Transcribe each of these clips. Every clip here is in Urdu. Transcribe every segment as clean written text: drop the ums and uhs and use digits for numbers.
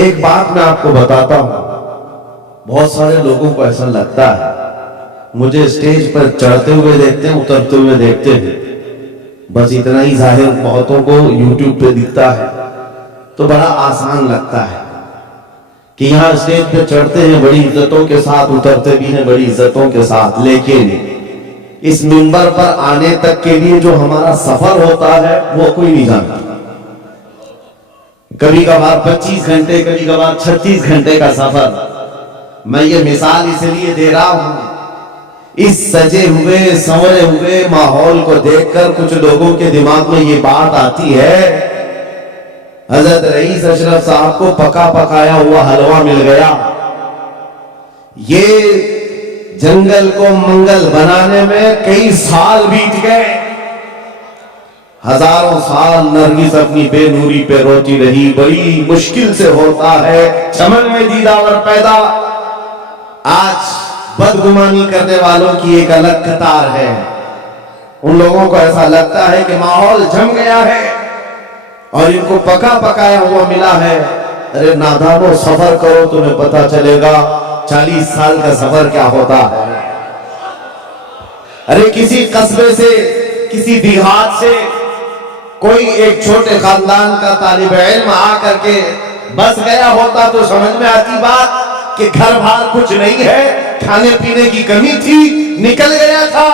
ایک بات میں آپ کو بتاتا ہوں، بہت سارے لوگوں کو ایسا لگتا ہے مجھے اسٹیج پر چڑھتے ہوئے دیکھتے ہیں، اترتے ہوئے دیکھتے ہیں، بس اتنا ہی ظاہر بہتوں کو یوٹیوب پہ دکھتا ہے تو بڑا آسان لگتا ہے کہ یہاں اسٹیج پہ چڑھتے ہیں بڑی عزتوں کے ساتھ، اترتے بھی ہیں بڑی عزتوں کے ساتھ، لیکن اس منبر پر آنے تک کے لیے جو ہمارا سفر ہوتا ہے وہ کوئی نہیں جانتا۔ کبھی کبھار 25 گھنٹے، کبھی کبھار 36 گھنٹے کا سفر۔ میں یہ مثال اس لیے دے رہا ہوں، اس سجے ہوئے سنورے ہوئے ماحول کو دیکھ کر کچھ لوگوں کے دماغ میں یہ بات آتی ہے حضرت رئیس اشرف صاحب کو پکا پکایا ہوا حلوہ مل گیا، یہ جنگل کو منگل بنانے میں کئی سال بیت گئے، ہزاروں سال نرگس اپنی بے نوری پہ روتی رہی، بڑی مشکل سے ہوتا ہے چمن میں دیدار پیدا۔ آج بدگمانی کرنے والوں کی ایک الگ قطار ہے، ان لوگوں کو ایسا لگتا ہے کہ ماحول جم گیا ہے اور ان کو پکا پکایا ہوا ملا ہے۔ ارے نادانو، سفر کرو تمہیں پتا چلے گا 40 سال کا سفر کیا ہوتا ہے۔ ارے کسی قصبے سے، کسی دیہات سے کوئی ایک چھوٹے خاندان کا طالب علم آ کر کے بس گیا ہوتا تو سمجھ میں آتی بات کہ گھر بار کچھ نہیں ہے، کھانے پینے کی کمی تھی، نکل گیا تھا،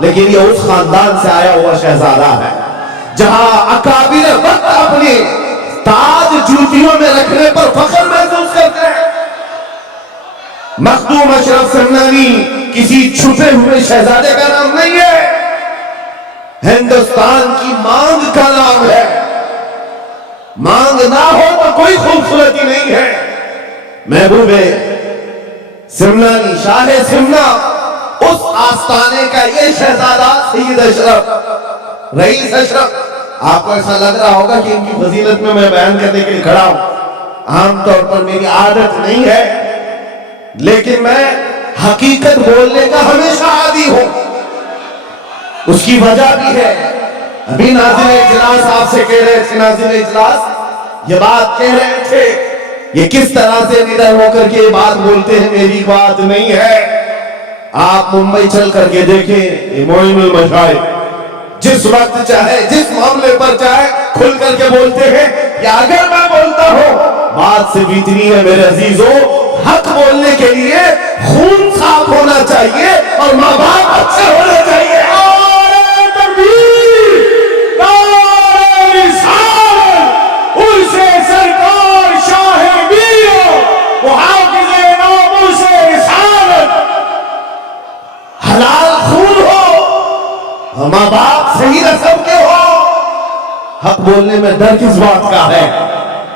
لیکن یہ اس خاندان سے آیا ہوا شہزادہ ہے جہاں اکابر وقت اپنے تاج جوتیوں میں رکھنے پر فخر محسوس کرتے ہیں۔ مخدوم اشرف سمنانی کسی چھپے ہوئے شہزادے کا نام نہیں ہے، ہندوستان کی مانگ کا نام ہے۔ مانگ نہ ہو تو کوئی خوبصورتی نہیں ہے۔ محبوب سمنانی، شاہ سمنا، اس آستانے کا یہ شہزادہ سید اشرف، رئیس اشرف۔ آپ کو ایسا لگ رہا ہوگا کہ ان کی فضیلت میں بیان کرنے کے لیے کھڑا ہوں، عام طور پر میری عادت نہیں ہے، لیکن میں حقیقت بولنے کا ہمیشہ عادی ہوں۔ اس کی وجہ بھی ہے، ابھی ناظر اجلاس آپ سے کہہ رہے تھے، ناظر اجلاس یہ بات کہہ رہے تھے، یہ کس طرح سے نڈر ہو کر کے یہ بات بولتے ہیں، میری بات نہیں ہے۔ آپ ممبئی چل کر کے دیکھیں، معین المشائخ جس وقت چاہے، جس معاملے پر چاہے کھل کر کے بولتے ہیں، یا اگر میں بولتا ہوں بات صرف اتنی ہے میرے عزیزوں، حق بولنے کے لیے خون صاف ہونا چاہیے اور ماں باپ اچھے ہونا چاہیے۔ حلال خون ہو، ماں باپ صحیح نسب کے ہو، حق بولنے میں ڈر کس بات کا ہے،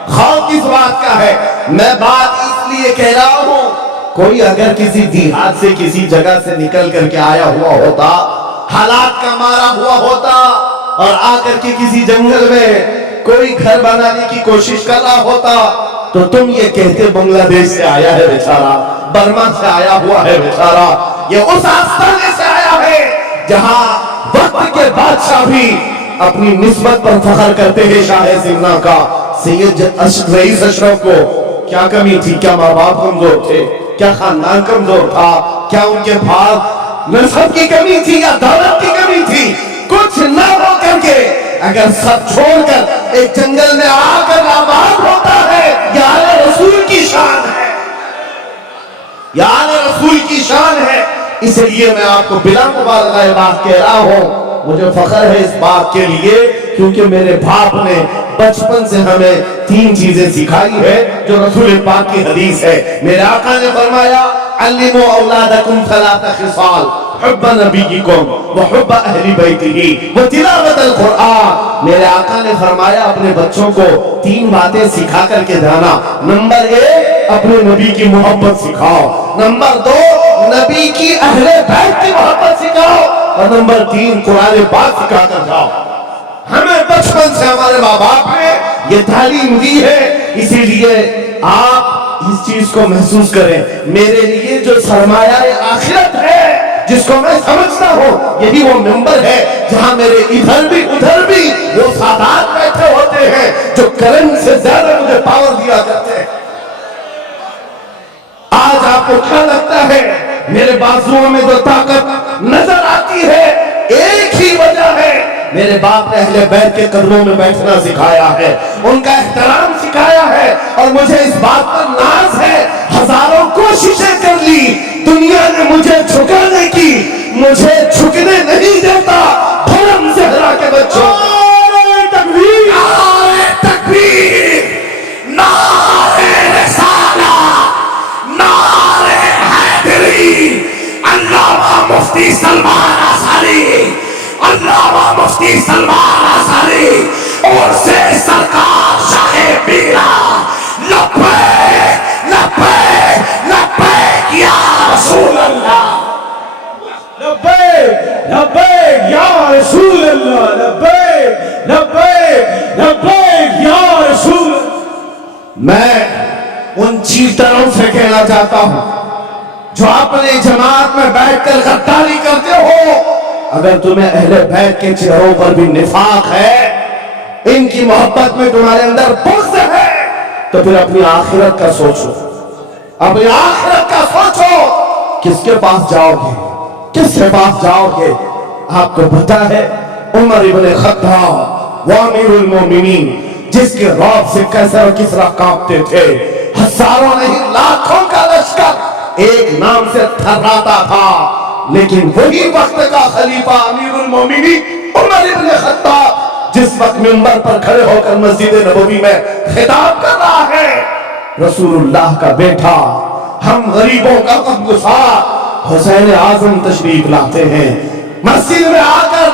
خوف کس بات کا ہے؟ میں بات اس لیے کہہ رہا ہوں، کوئی اگر کسی دیہات سے، کسی جگہ سے نکل کر کے آیا ہوا ہوتا، حالات کا مارا ہوا ہوتا اور آ کر کے کسی جنگل میں کوئی گھر بنانے کی کوشش کر رہا ہوتا تو تم یہ کہتے بنگلہ دیش سے آیا ہے بیچارہ، برما سے آیا ہوا ہے بیچارہ، یہ اس آستانے سے آیا ہے جہاں وقت کے بادشاہ بھی اپنی نسبت پر فخر کرتے ہیں۔ شاہ سمنا کا سید رئیس اشرف کو کیا کمی تھی؟ کیا ماں باپ کمزور تھے؟ کیا خاندان کمزور تھا؟ کیا ان کے پاس نسب کی کمی تھی یا دولت کی کمی تھی؟ کچھ نہ ہو کر کے اگر سب چھوڑ کر ایک جنگل میں آ کر آباد ہوتا ہے، یہ آل رسول کی شان ہے، یہ آل رسول کی شان ہے۔ اس لیے میں آپ کو بلا مبالغہ یہ بات کہہ رہا ہوں، مجھے فخر ہے اس بات کے لیے کیونکہ میرے باپ نے بچپن سے ہمیں 3 چیزیں سکھائی ہے جو رسول پاک کی حدیث ہے۔ میرے آقا نے فرمایا علموا اولادکم 3 خصال، حب نبیکم وحب اہل بیتہ وتلاوت القرآن۔ میرے آقا نے فرمایا اپنے بچوں کو 3 باتیں سکھا کر کے جانا۔ نمبر 1 اپنے نبی کی محبت سکھاؤ، نمبر 2 نبی کی اہل بیت کی محبت سکھاؤ، اور نمبر 3 قرآن پاک سکھا کر جاؤ۔ ہمیں بچپن سے ہمارے ماں باپ نے یہ تعلیم دی ہے، اسی لیے آپ اس چیز کو محسوس کریں۔ میرے لیے جو سرمایہ آخرت ہے جس کو میں سمجھتا ہوں، یہی وہ منبر ہے جہاں میرے ادھر بھی ادھر بھی وہ سادات بیٹھے ہوتے ہیں جو کرنٹ سے زیادہ مجھے پاور دیا کرتے ہیں۔ میرے بازوؤں میں جو طاقت نظر آتی ہے ایک ہی وجہ ہے، میرے باپ نے اہل بیت کے قدموں میں بیٹھنا سکھایا ہے، ان کا احترام سکھایا ہے، اور مجھے اس بات پر ناز ہے، ہزاروں کوششیں کر لی دنیا نے مجھے جھکانے کی، مجھے جھکنے نہیں دیتا دھرم زہرا کے بچوں۔ نعرہ تکبیر، نعرہ تکبیر، نعرہ رسالہ، نعرہ حیدری، علامہ مفتی سلمان اصغری، علامہ مفتی سلمان اصغری اور سے سرکار شاہ میرا، لبیک لبیک لبیک یا رسول اللہ، لبیک لبیک یا رسول اللہ، لبیک لبیک لبیک یا رسول اللہ۔ میں ان چیٹروں سے کہنا چاہتا ہوں جو اپنے جماعت میں بیٹھ کر غداری کرتے ہو، اگر تمہیں اہل بیت کے چہروں پر بھی نفاق ہے، ان کی محبت میں تمہارے اندر بغض ہے، تو پھر اپنی آخرت کا سوچو، اپنی آخرت کا سوچو، کس کے پاس جاؤ گے، کس کے پاس جاؤ گے؟ آپ کو پتا ہے عمر ابن خطاب وہ امیر المومنین جس کے رعب سے کیسر و کسریٰ کانپتے تھے، ہزاروں نہیں لاکھوں کا لشکر ایک نام سے تھراتا تھا، لیکن وہی وقت کا خلیفہ امیر المومنین عمر ابن خطاب جس وقت منبر پر کھڑے ہو کر مسجد نبوی میں خطاب کر رہا ہے، رسول اللہ کا بیٹا، ہم غریبوں کا غمگسار حسین اعظم تشریف لاتے ہیں، مسجد میں آ کر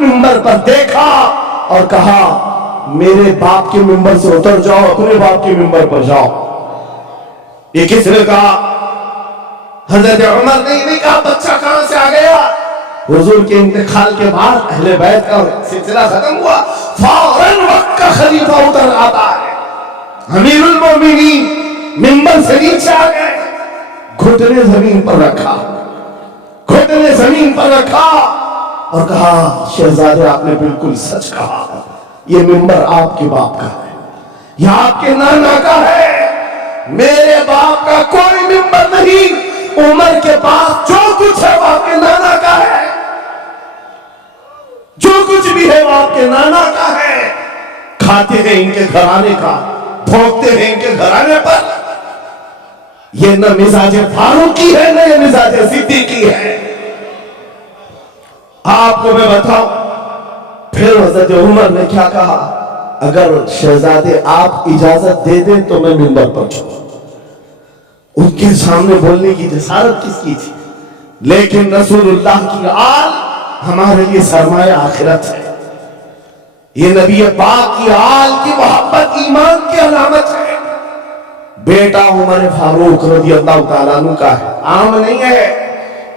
منبر پر دیکھا اور کہا میرے باپ کے منبر سے اتر جاؤ، اپنے باپ کے منبر پر جاؤ۔ یہ کس نے کہا؟ حضرت عمر نے نہیں کہا بچہ کہاں سے آ گیا۔ حضور کے انتقال کے بعد اہل بیت کا سلسلہ ختم ہوا، فوراً وقت کا خلیفہ اتر آتا ہے، امیر المومنین منبر سے نیچے آ گئے، گھٹنے زمین پر رکھا، گھٹنے زمین پر رکھا اور کہا شہزادے آپ نے بالکل سچ کہا، یہ منبر آپ کے باپ کا ہے، یہ آپ کے نانا کا ہے، میرے باپ کا کوئی منبر نہیں، عمر کے پاس جو کچھ ہے وہ آپ کے نانا کا ہے، جو کچھ بھی ہے وہ آپ کے نانا کا ہے، کھاتے ہیں ان کے گھرانے کا، بھونکتے ہیں ان کے گھرانے پر، یہ نہ مزاج فاروقی ہے نہ یہ مزاج صدیقی ہے۔ آپ کو میں بتاؤں پھر حضرت عمر نے کیا کہا، اگر شہزادے آپ اجازت دے دیں تو میں منبر پر چڑھوں۔ ان کے سامنے بولنے کی جسارت کس کی تھی؟ لیکن رسول اللہ کی آل ہمارے لیے سرمایہ آخرت ہے، یہ نبی پاک کی آل کی محبت ایمان کی علامت ہے۔ بیٹا عمر فاروق رضی اللہ تعالیٰ عنہ کا ہے، عام نہیں ہے،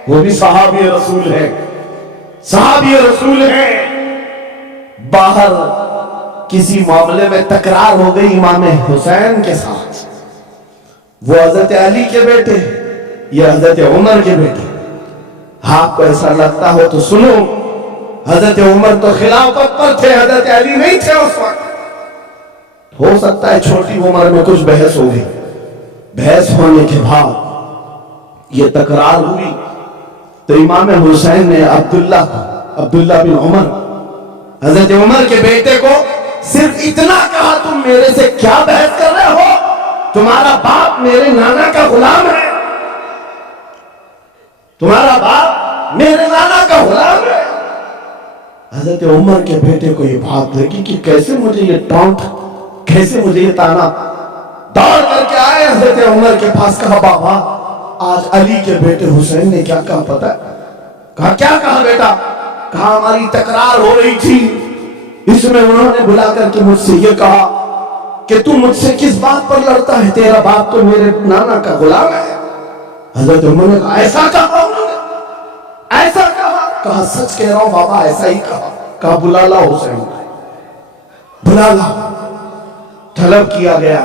وہ بھی صحابی رسول ہے، صحابی رسول ہے۔ باہر کسی معاملے میں تکرار ہو گئی امام حسین کے ساتھ، وہ حضرت علی کے بیٹے یا حضرت عمر کے بیٹے، آپ کو ایسا لگتا ہو تو سنو، حضرت عمر تو خلافت پر تھے، حضرت علی نہیں تھے اس وقت۔ ہو سکتا ہے چھوٹی عمر میں کچھ بحث ہو گئی، بحث ہونے کے بعد یہ تکرار ہوئی تو امام حسین نے عبداللہ بن عمر، حضرت عمر کے بیٹے کو صرف اتنا کہا تم میرے سے کیا بحث کر رہے ہو، تمہارا باپ میرے نانا کا غلام ہے، تمہارا باپ میرے نانا کا غلام ہے۔ حضرت عمر کے بیٹے کو یہ بات لگی کہ کیسے مجھے یہ ٹانٹ، کیسے مجھے یہ تانا، دوڑ کر کے آئے حضرت عمر کے پاس، کہا بابا آج علی کے بیٹے حسین نے کیا کہا پتہ ہے؟ کہا کیا کہا بیٹا؟ کہا ہماری تکرار ہو رہی تھی، اس میں انہوں نے بلا کر کے مجھ سے یہ کہا کہ تو مجھ سے کس بات پر لڑتا ہے، تیرا باپ تو میرے نانا کا غلام ہے۔ حضرت عمر نے کہا ایسا کہا انہوں نے، ایسا کہا؟ کہا سچ کہہ رہا ہوں بابا ایسا ہی کہا۔ کہا بلا لا حسین، بلا لا۔ طلب کیا گیا،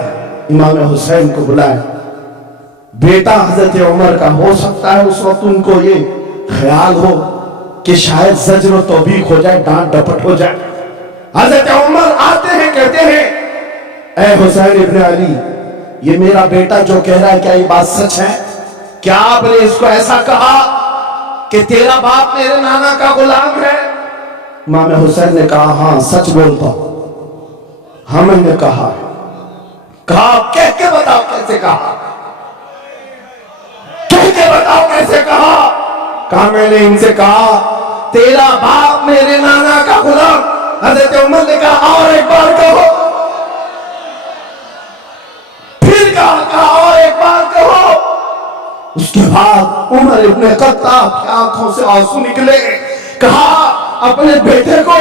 امام حسین کو بلایا، بیٹا حضرت عمر کا، ہو سکتا ہے اس وقت ان کو یہ خیال ہو کہ شاید زجر و توبیخ ہو جائے، ڈانٹ ڈپٹ ہو جائے۔ حضرت عمر آتے ہیں، کہتے ہیں اے حسین ابن علی، یہ میرا بیٹا جو کہہ رہا ہے کیا یہ بات سچ ہے؟ کیا آپ نے اس کو ایسا کہا کہ تیرا باپ میرے نانا کا غلام ہے؟ امام حسین نے کہا ہاں سچ بولتا ہوں، ہاں میں نے کہا کہہ کے بتاؤ کیسے کہا، کہہ کے بتاؤ کیسے کہا میں نے ان سے کہا تیرا باپ میرے نانا کا غلام۔ حضرت عمر نے کہا اور ایک بار کہو، پھر کہا اور ایک بار کہو۔ اس کے بعد عمر ابن خطاب کی آنکھوں سے آنسو نکلے، کہا اپنے بیٹے کو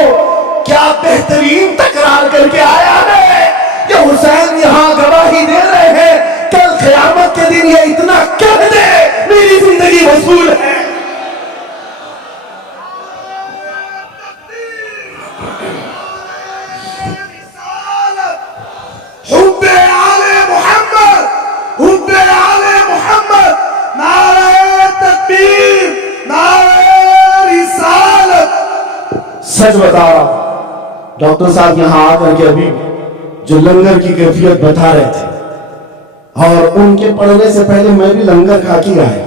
کیا بہترین تکرار کر کے آیا ہے، یہ حسین یہاں گواہی دے رہے ہیں، کل قیامت کے دن یہ اتنا کہہ دے میری زندگی وصول ہے۔ حب آل محمد، حب آل محمد، نعرہ تکبیر، نعرہ رسالت۔ سچ بتا رہا ڈاکٹر صاحب یہاں آ کر کے ابھی جو لنگر کی کیفیت بتا رہے تھے، اور ان کے پڑھنے سے پہلے میں بھی لنگر کھا کے آیا۔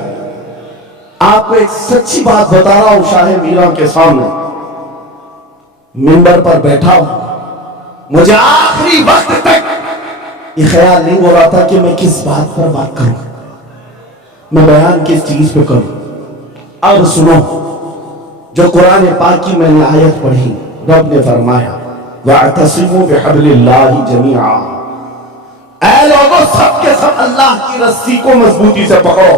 آپ کو ایک سچی بات بتا رہا ہوں، شاہ میرا کے سامنے منبر پر بیٹھا ہوں، مجھے آخری وقت تک یہ خیال نہیں ہو رہا تھا کہ میں کس بات پر بات کروں، میں بیان کس چیز پہ کروں۔ اب سنو جو قرآن پاک کی میں نے آیت پڑھی، رب نے فرمایا وَاعْتَصِمُوا بِحَبْلِ اللَّهِ جَمِيعًا، اے لوگوں سب کے سب اللہ کی رسی کو مضبوطی سے پکڑو۔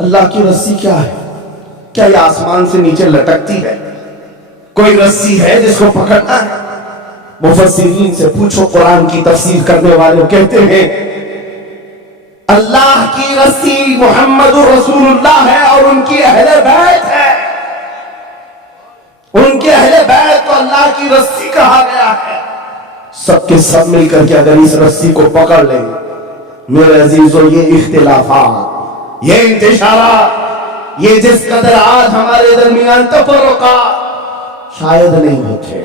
اللہ کی رسی کیا ہے؟ کیا یہ آسمان سے نیچے لٹکتی ہے؟ کوئی رسی ہے جس کو پکڑنا ہے؟ مفسرین سے پوچھو، قرآن کی تفسیر کرنے والے کہتے ہیں اللہ کی رسی محمد رسول اللہ ہے اور ان کی اہل بیت ہے، ان کے اہل بیت کو اللہ کی رسی کہا گیا ہے۔ سب کے سب مل کر کے اگر اس رسی کو پکڑ لیں، میرے عزیزو، یہ اختلافات، یہ انتشارات، یہ جس قدر آج ہمارے درمیان تفرقات شاید نہیں ہوتے۔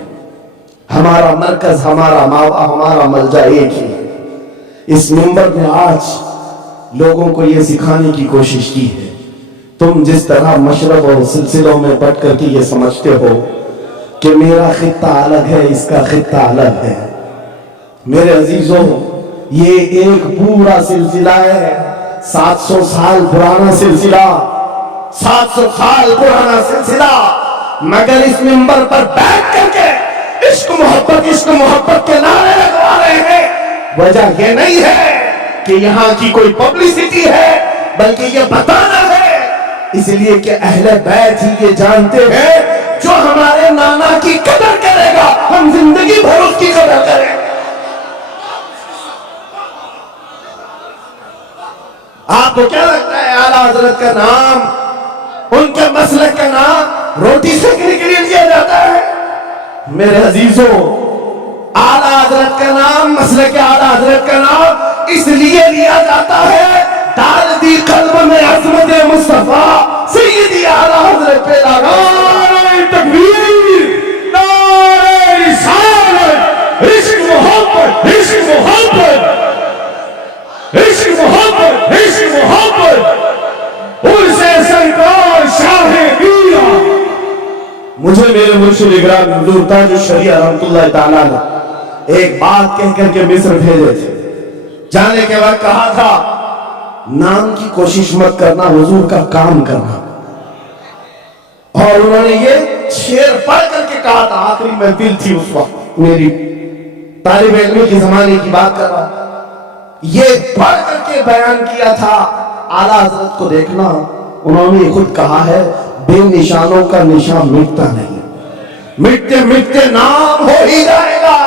ہمارا مرکز، ہمارا ماوا، ہمارا ملجا ایک ہی ہے۔ اس منبر نے آج لوگوں کو یہ سکھانے کی کوشش کی ہے، تم جس طرح مشرب اور سلسلوں میں بٹ کر کے یہ سمجھتے ہو کہ میرا خطہ الگ ہے، اس کا خطہ الگ ہے، میرے عزیزوں یہ ایک پورا سلسلہ ہے، 700 سال پرانا سلسلہ، 700 سال پرانا سلسلہ، مگر اس منبر پر بیٹھ کر کے عشق محبت کے نعرے لگوا رہے ہیں۔ وجہ یہ نہیں ہے کہ یہاں کی کوئی پبلسٹی ہے، بلکہ یہ بتانا ہے اس لیے کہ اہل بیت ہی یہ جانتے ہیں جو ہمارے نانا کی قدر کرے گا ہم زندگی بھر اس کی قدر کریں۔ آپ کو کیا لگتا ہے اعلیٰ حضرت کا نام، ان کے مسلک کا نام روٹی سیکنے کے لیے لیا جاتا ہے؟ میرے عزیزوں، اعلیٰ حضرت کا نام، مسلک اعلیٰ حضرت کا نام اس لیے لیا جاتا ہے ڈال دی قلب میں عظمت مصطفیٰ سیدی اعلیٰ حضرت پہ نعرہ تکبیر، نعرہ رسالت، عشق محبت، عشق محبت، عشق محبت، عشق محبت، عرص سرکار شاہ میرا۔ مجھے میرے مرشد اکرام حضور تاج الشریعہ رحمت اللہ تعالیٰ نے ایک بات کہہ کر کے مصر بھیجے تھے، جانے کے وقت کہا تھا نام کی کوشش مت کرنا، حضور کا کام کرنا، اور انہوں نے یہ شعر پڑھ کر کے کہا تھا، آخری محفل تھی اس وقت، میری طالب علمی کی زمانے کی بات کر رہا، یہ پڑھ کر کے بیان کیا تھا اعلیٰ حضرت کو دیکھنا، انہوں نے خود کہا ہے بے نشانوں کا نشان مٹتا نہیں، مٹتے مٹتے نام ہو ہی جائے گا۔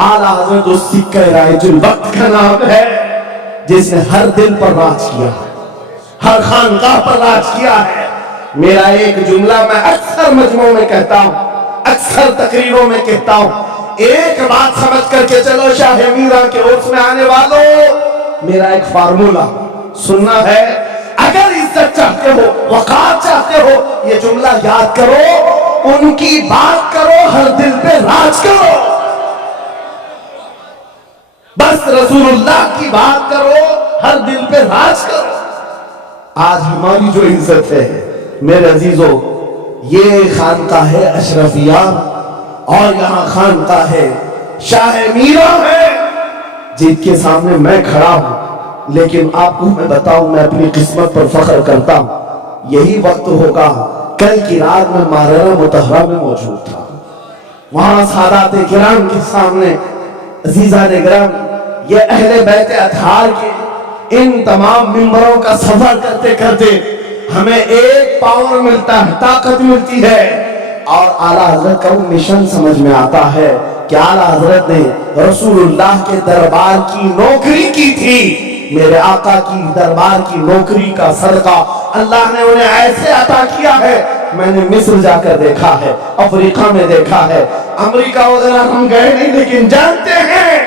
اعلیٰ حضرت اس سکہ رائج الوقت کا نام ہے جس نے ہر دل پر راج کیا ہے، ہر خانقاہ پر راج کیا ہے۔ میرا ایک جملہ میں اکثر مجموعوں میں کہتا ہوں، اکثر تقریروں میں کہتا ہوں، ایک بات سمجھ کر کے چلو شاہ میرا کے عرص میں آنے والوں، میرا ایک فارمولا سننا ہے، اگر عزت چاہتے ہو، وقار چاہتے ہو، یہ جملہ یاد کرو، ان کی بات کرو، ہر دل پہ راج کرو، بس رسول اللہ کی بات کرو، ہر دل پہ راج کرو۔ آج ہماری جو عزت ہے میرے عزیزوں، یہ خانقاہ ہے اشرفیہ اور یہاں خانقاہ ہے شاہ میرا ہے جن کے سامنے میں کھڑا ہوں۔ لیکن آپ کو میں بتاؤں، میں اپنی قسمت پر فخر کرتا ہوں، یہی وقت ہوگا کل کی رات میں ماررہ مطہرہ میں موجود تھا، وہاں سادات کرام کے سامنے عزیزان کرام، یہ اہل بیت اطہار کے ان تمام ممبروں کا سفر کرتے کرتے ہمیں ایک پاور ملتا ہے، طاقت ملتی ہے، اور اعلیٰ حضرت کا وہ مشن سمجھ میں آتا ہے کہ اعلیٰ حضرت نے رسول اللہ کے دربار کی نوکری کی تھی۔ میرے آقا کی دربار کی نوکری کا صدقہ اللہ نے انہیں ایسے عطا کیا ہے، میں نے مصر جا کر دیکھا ہے، افریقہ میں دیکھا ہے، امریکہ وغیرہ ہم گئے نہیں، لیکن جانتے ہیں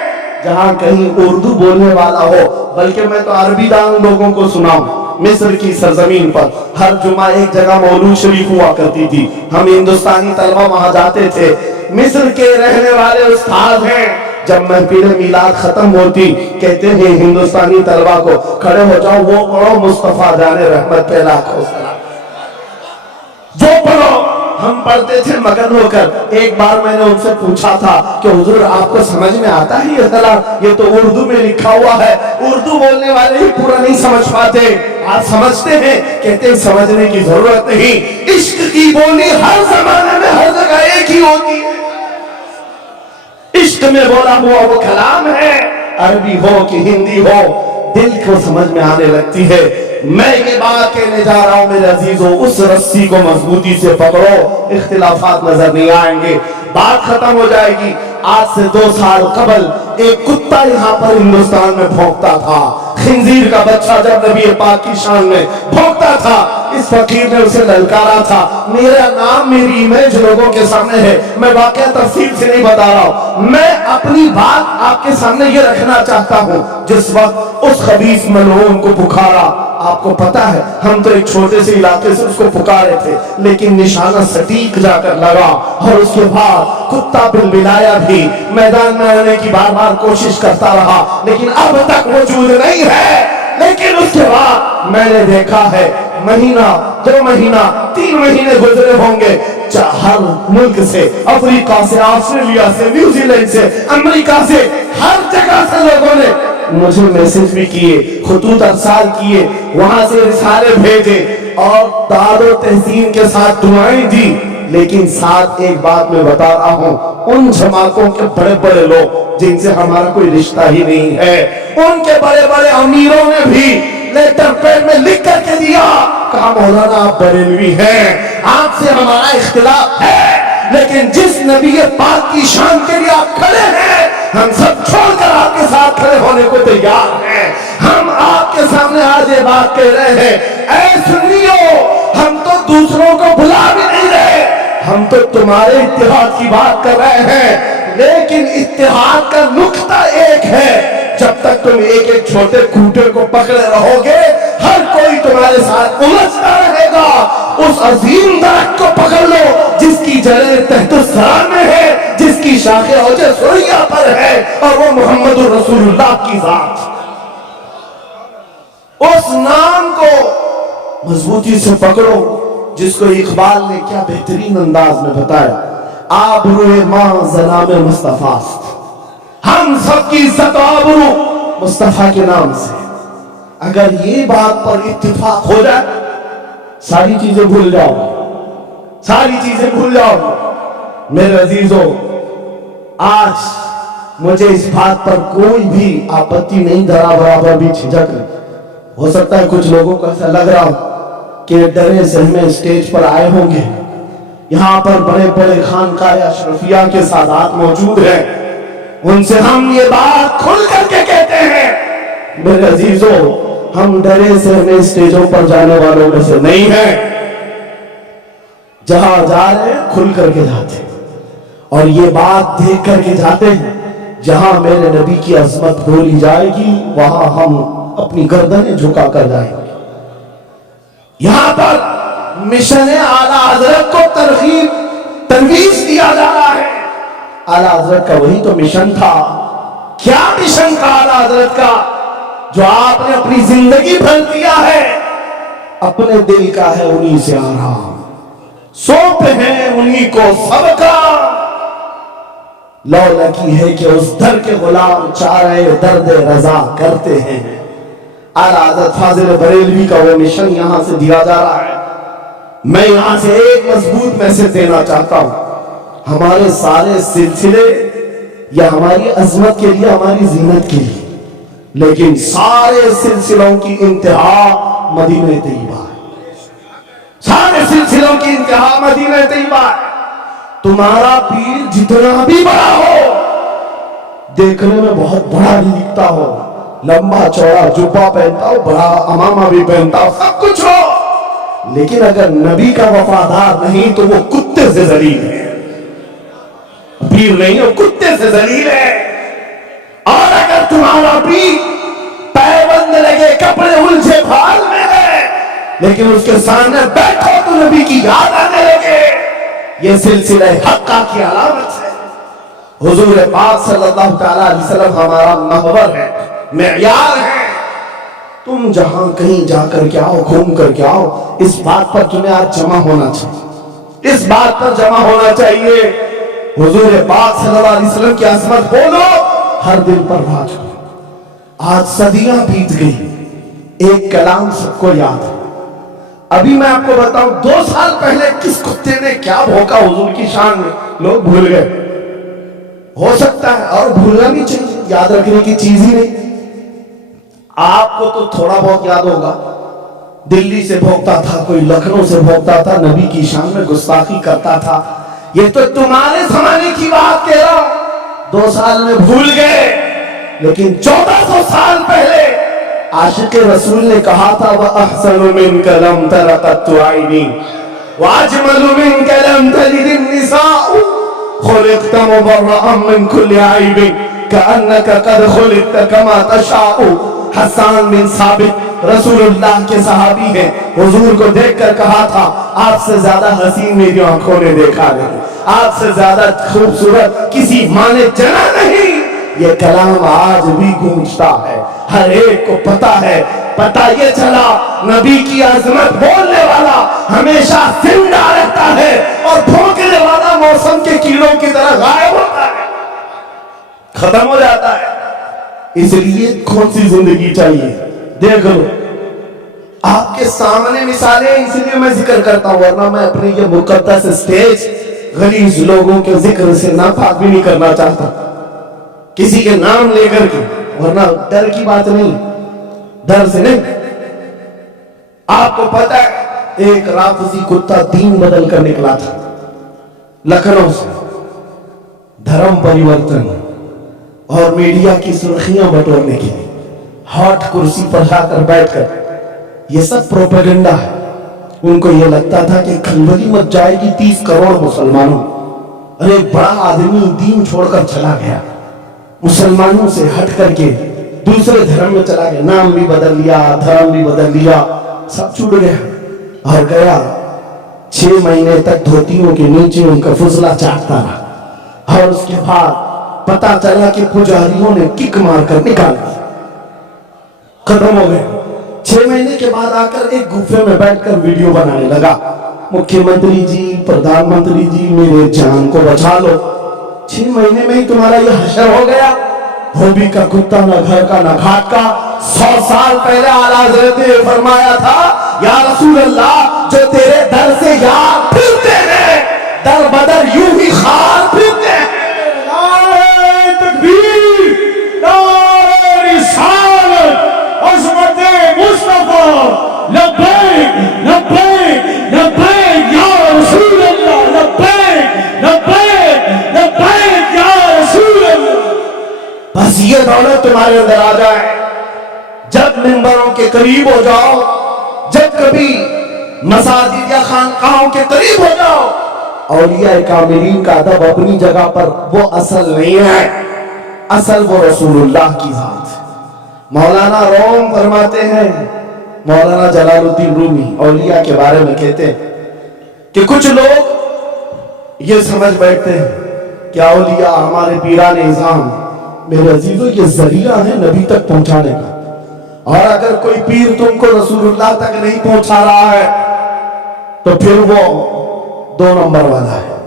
جہاں کہیں اردو بولنے والا ہو، بلکہ میں تو عربی دان لوگوں کو سناؤں، مصر کی سرزمین پر ہر جمعہ ایک جگہ مولود شریف ہوا کرتی تھی، ہم ہندوستانی طلبہ وہاں جاتے تھے، مصر کے رہنے والے استاد ہیں، جب محفل میلاد ختم ہوتی کہتے ہیں ہندوستانی طلبہ کو کھڑے ہو جاؤ، وہ پڑھو مصطفیٰ جان رحمت پہ لاکھوں سلام، وہ پڑھو۔ ہم پڑھتے تھے مگن ہو کر۔ ایک بار میں نے ان سے پوچھا تھا کہ حضور آپ کو سمجھ میں آتا ہے یہ کلام؟ یہ تو اردو میں لکھا ہوا ہے، اردو بولنے والے ہی پورا نہیں سمجھ پاتے، آپ سمجھتے ہیں؟ کہتے ہیں سمجھنے کی ضرورت نہیں، عشق کی بولی ہر زمانے میں ہر جگہ ایک ہی ہوتی ہے، عشق میں بولا ہوا وہ کلام ہے، عربی ہو کہ ہندی ہو، دل کو سمجھ میں آنے لگتی ہے۔ میں یہ بات کہنے جا رہا ہوں میرے عزیزوں، اس رسی کو مضبوطی سے پکڑو، اختلافات نظر نہیں آئیں گے، بات ختم ہو جائے گی۔ آج سے 2 سال قبل ایک کتا یہاں پر ہندوستان میں بھونکتا تھا، خنزیر کا بچہ جب نبی پاک کی شان میں بھونکتا تھا، اس فقیر نے اسے للکارا تھا۔ میرا نام، میری امیج لوگوں کے سامنے ہے، میں واقعہ تفصیل سے نہیں بتا رہا ہوں، میں اپنی بات آپ کے سامنے یہ رکھنا چاہتا ہوں۔ جس وقت اس خبیث ملعون کو پکارا، آپ کو پتا ہے ہم تو ایک چھوٹے سے علاقے سے اس کو پکارے تھے، لیکن نشانہ سٹیک جا کر لگا، اور اس کے بعد کتا بلبلایا بھی، میدان میں آنے کی بار بار کوشش کرتا رہا، لیکن اب تک موجود نہیں ہے۔ لیکن اس کے بعد میں نے دیکھا ہے مہینہ، 2 مہینہ، 3 مہینے گزرے ہوں گے، ہر ملک سے، افریقہ سے، آسٹریلیا سے، نیوزی لینڈ سے، امریکہ سے، ہر جگہ سے لوگوں نے مجھے میسج بھی کیے، خطوط ارسال کیے، وہاں سے رسالے بھیجے اور داد و تحسین کے ساتھ دعائیں دی۔ لیکن ساتھ ایک بات میں بتا رہا ہوں، ان جماعتوں کے بڑے بڑے لوگ جن سے ہمارا کوئی رشتہ ہی نہیں ہے، ان کے بڑے بڑے امیروں نے بھی لیٹر پیڈ میں لکھ کر کے دیا، کہا مولانا آپ بریلوی ہیں، آپ سے ہمارا اختلاف ہے، لیکن جس نبی پاک کی شان کے لیے آپ کھڑے ہیں، ہم سب چھوڑ کر آپ کے ساتھ کھڑے ہونے کو تیار ہیں۔ ہم آپ کے سامنے آج یہ بات کہہ رہے ہیں، اے سنیو، ہم تو دوسروں کو بلا بھی نہیں رہے، ہم تو تمہارے اتحاد کی بات کر رہے ہیں، لیکن اتحاد کا نقطہ ایک ہے، جب تک تم ایک ایک چھوٹے کھوٹے کو پکڑے رہو گے، ہر کوئی تمہارے ساتھ الجھتا رہے گا۔ اس عظیم درخت کو پکڑ لو جس کی جڑیں تحت الثرى میں ہے، جس کی شاخیں اوج ثریا پر ہے، اور وہ محمد رسول اللہ کی ذات۔ اس نام کو مضبوطی سے پکڑو جس کو اقبال نے کیا بہترین انداز میں بتایا، آبروئے ماں ظلام مصطفیٰ است، ہم سب کی عزت و آبرو مصطفیٰ کے نام سے۔ اگر یہ بات پر اتفاق ہو جائے، ساری چیزیں بھول جاؤ، ساری چیزیں بھول جاؤ۔ میرے عزیزوں، آج مجھے اس بات پر کوئی بھی آپتی نہیں، ذرا برابر بھی جھجک نہیں۔ ہو سکتا ہے کچھ لوگوں کو ایسا لگ رہا ہو کہ ڈرے سہمے اسٹیج پر آئے ہوں گے، یہاں پر بڑے بڑے خانقاہ اشرفیہ کے سادات موجود ہیں، ان سے ہم یہ بات کھل کر کے کہتے ہیں، میرے عزیزوں، ہم ڈرے سہمے اسٹیجوں پر جانے والوں میں سے نہیں ہیں، جہاں جا رہے ہیں کھل کر کے جاتے ہیں، اور یہ بات دیکھ کر کے جاتے ہیں، جہاں میرے نبی کی عظمت بولی جائے گی وہاں ہم اپنی گردنیں جھکا کر جائیں گے۔ یہاں پر مشن اعلیٰ حضرت کو ترویج دیا جا رہا ہے، اعلیٰ حضرت کا وہی تو مشن تھا۔ کیا مشن تھا اعلیٰ حضرت کا جو آپ نے اپنی زندگی بھر دیا ہے؟ اپنے دل کا ہے انہی سے آرام، سونپتے ہیں انہی کو سب کا، لو لکی ہے کہ اس در کے غلام چارے درد رضا کرتے ہیں۔ اعلیٰ حضرت فاضل بریلوی کا وہ مشن یہاں سے دیا جا رہا ہے۔ میں یہاں سے ایک مضبوط میسج دینا چاہتا ہوں، ہمارے سارے سلسلے یا ہماری عظمت کے لیے، ہماری زینت کے لیے، لیکن سارے سلسلوں کی انتہا مدینہ طیبہ ہے، سارے سلسلوں کی انتہا مدینہ طیبہ ہے۔ تمہارا پیر جتنا بھی بڑا ہو، دیکھنے میں بہت بڑا بھی دکھتا ہو، لمبا چوڑا جبہ پہنتا ہو، بڑا امامہ بھی پہنتا ہو، سب کچھ ہو، لیکن اگر نبی کا وفادار نہیں تو وہ کتے سے ذلیل ہے، پیر نہیں وہ کتے سے ذلیل ہے۔ اور اگر تمہارا پیر پیبند لگے کپڑے الجھے بھال میں ہے، لیکن اس کے سامنے بیٹھو تو نبی کی یاد آنے لگے، یہ سلسلہ حقہ کی علامت ہے۔ حضور پاک صلی اللہ تعالیٰ علیہ وسلم ہمارا محور ہے، معیار ہے۔ تم جہاں کہیں جا کر کے آؤ، گھوم کر کے آؤ، اس بات پر تمہیں آج جمع ہونا چاہیے، اس بات پر جمع ہونا چاہیے، حضور پاک صلی اللہ علیہ وسلم کی عظمت بولو، ہر دل پر راج ہو۔ آج صدیاں بیت گئی، ایک کلام سب کو یاد ہے۔ ابھی میں آپ کو بتاؤں 2 سال پہلے کس کتے نے کیا بھونکا حضور کی شان میں، لوگ بھول گئے۔ ہو سکتا ہے اور بھولنا بھی چاہیے، یاد رکھنے کی چیز ہی نہیں۔ آپ کو تو تھوڑا بہت یاد ہوگا، دلی سے بھونکتا تھا، کوئی لکھنؤ سے بھونکتا تھا، نبی کی شان میں گستاخی کرتا تھا۔ یہ تو تمہارے زمانے کی بات کہہ رہا ہوں، 2 سال میں بھول گئے، لیکن 1400 سال پہلے عاشق رسول نے کہا تھا وَأَحْسَنُ مِنْكَ لَمْ تَرَ قَطُّ عَيْنِي وَأَجْمَلُ مِنْكَ لَمْ تَلِدِ النِّسَاءُ خُلِقْتَ مُبَرَّأً مِنْ كُلِّ عَيْبٍ كَأَنَّكَ قَدْ خُلِقْتَ كَمَا تَشَاءُ۔ حسان بن ثابت رسول اللہ کے صحابی ہیں، حضور کو دیکھ کر کہا تھا آپ سے زیادہ حسین میری آنکھوں نے دیکھا نہیں، آپ سے زیادہ خوبصورت کسی ماں نے جنا نہیں۔ یہ کلام آج بھی گونجتا ہے، ہر ایک کو پتا ہے، پتا یہ چلا نبی کی عظمت بولنے والا ہمیشہ زندہ رہتا ہے اور بھونکنے والا موسم کے کیڑوں کی طرح غائب ہوتا ہے، ختم ہو جاتا ہے۔ اس لیے کون سی زندگی چاہیے؟ دیکھ لو آپ کے سامنے مثالیں، اس لیے میں ذکر کرتا ہوں، ورنہ میں اپنی یہ مقدس اسٹیج غلیظ لوگوں کے ذکر سے ناپاک بھی نہیں کرنا چاہتا، کسی کے نام لے کر کے، ورنہ ڈر کی بات نہیں، ڈر سے نہیں۔ آپ کو پتا ہے ایک رافضی کتا دین بدل کر نکلا تھا لکھنؤ سے، دھرم پریورتن اور میڈیا کی سرخیاں بٹورنے کے لیے ہاٹ کرسی پر جا کر بیٹھ کر، یہ سب پروپیگنڈا ہے۔ ان کو یہ لگتا تھا کہ کھلبلی مچ جائے گی 30 کروڑ مسلمانوں، اور ایک بڑا آدمی دین چھوڑ کر چلا گیا، مسلمانوں سے ہٹ کر کے دوسرے دھرم میں چلا گیا، نام بھی بدل لیا، دھرم بھی بدل لیا، سب چھوٹ گیا اور گیا 6 مہینے تک دھوتیوں کے نیچے ان کا فضلہ چاہتا رہا، اور اس کے بعد پتا چلا کہ پجاریوں نے کک مار کر نکال دیا، ختم ہو گئے۔ 6 مہینے کے بعد آ کر ایک گوفے میں بیٹھ کر ویڈیو بنانے لگا، مکھیہ منتری جی، پردھان منتری جی، میرے جان کو بچا لو، 6 مہینے میں ہی تمہارا یہ حشر ہو گیا، دھوبی کا کتا نہ گھر کا نہ گھاٹ کا۔ 100 سال پہلے اعلیٰ حضرت نے فرمایا تھا یا رسول اللہ جو تیرے در سے یار پھرتے ہیں در بدر یوں ہی خار پھرتے ہیں۔ نعرہ تکبیر، نعرہ رسالت، عظمت مصطفیٰ، لبیک لبیک لبیک یا رسول اللہ، لبیک لبیک لبیک یا رسول اللہ۔ بس یہ دولت تمہارے اندر آ جائے، جب منبروں کے قریب ہو جاؤ، جب کبھی مساجد یا خانقاہوں کے قریب ہو جاؤ، اولیاء کاملین کا ادب اپنی جگہ پر، وہ اصل نہیں ہے، اصل وہ رسول اللہ کی ذات۔ مولانا روم فرماتے ہیں، مولانا جلال الدین رومی اولیاء کے بارے میں کہتے ہیں کہ کچھ لوگ یہ سمجھ بیٹھتے ہیں کہ اولیاء ہمارے پیران اعظام، میرے عزیزو یہ ذریعہ ہے نبی تک پہنچانے کا، اور اگر کوئی پیر تم کو رسول اللہ تک نہیں پہنچا رہا ہے تو پھر وہ 2 نمبر والا ہے.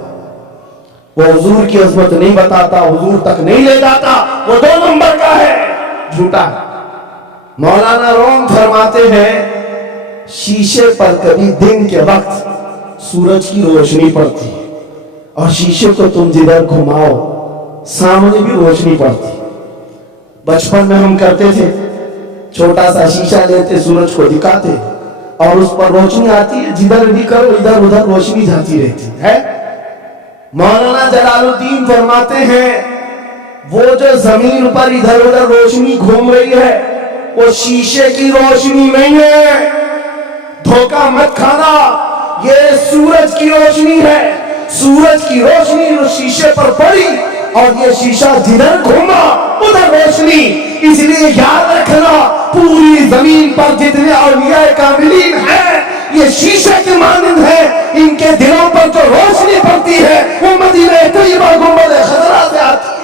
وہ حضور کی عظمت نہیں بتاتا, حضور تک نہیں لے جاتا, وہ 2 نمبر کا ہے, جھوٹا ہے. مولانا روم فرماتے ہیں شیشے پر کبھی دن کے وقت سورج کی روشنی پڑتی ہے اور شیشے کو تم جدھر گھماؤ سامنے بھی روشنی پڑتی. بچپن میں ہم کرتے تھے, چھوٹا سا شیشہ لیتے, سورج کو دکھاتے اور اس پر روشنی آتی ہے, جدھر بھی کرو ادھر ادھر روشنی جاتی رہتی ہے. مولانا جلال الدین فرماتے ہیں وہ جو زمین پر ادھر ادھر روشنی گھوم رہی ہے وہ شیشے کی روشنی نہیں ہے, دھوکہ مت کھانا, یہ سورج کی روشنی ہے. سورج کی روشنی جو شیشے پر پڑی اور یہ شیشہ جدھر گھوما ادھر روشنی. اس لیے یاد رکھنا پوری زمین پر جتنے اولیاء کاملین ہیں یہ شیشے کے مانند ہیں, ان کے دلوں پر جو روشنی پڑتی ہے وہ مدینہ طیبہ گنبد خضرا سے آتی ہے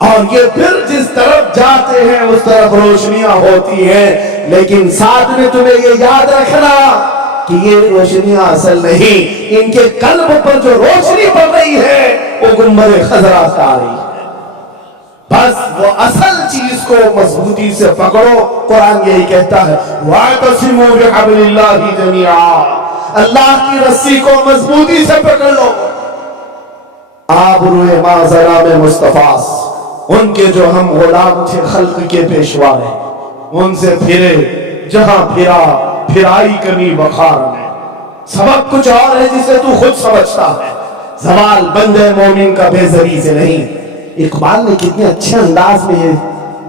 اور یہ پھر جس طرف جاتے ہیں اس طرف روشنیاں ہوتی ہیں. لیکن ساتھ میں تمہیں یہ یاد رکھنا کہ یہ روشنیاں اصل نہیں, ان کے قلب پر جو روشنی پڑ رہی ہے وہ گنبد خضرا سے آ رہی ہے. بس وہ اصل چیز کو مضبوطی سے پکڑو. قرآن یہی کہتا ہے وَاعْتَصِمُوا بِحَبْلِ اللَّهِ جَمِيعًا, اللہ کی رسی کو مضبوطی سے پکڑ لو. آبروئے معذرہ میں مصطفیٰ, ان کے جو ہم غلام تھے خلق کے پیشوارے, ان سے پھرے جہاں پھرا پھرائی کمی بخار میں. سبب کچھ اور ہے جسے تو خود سمجھتا ہے, زوال بندے مومن کا بے زری سے نہیں. اقبال نے کتنے اچھے انداز میں یہ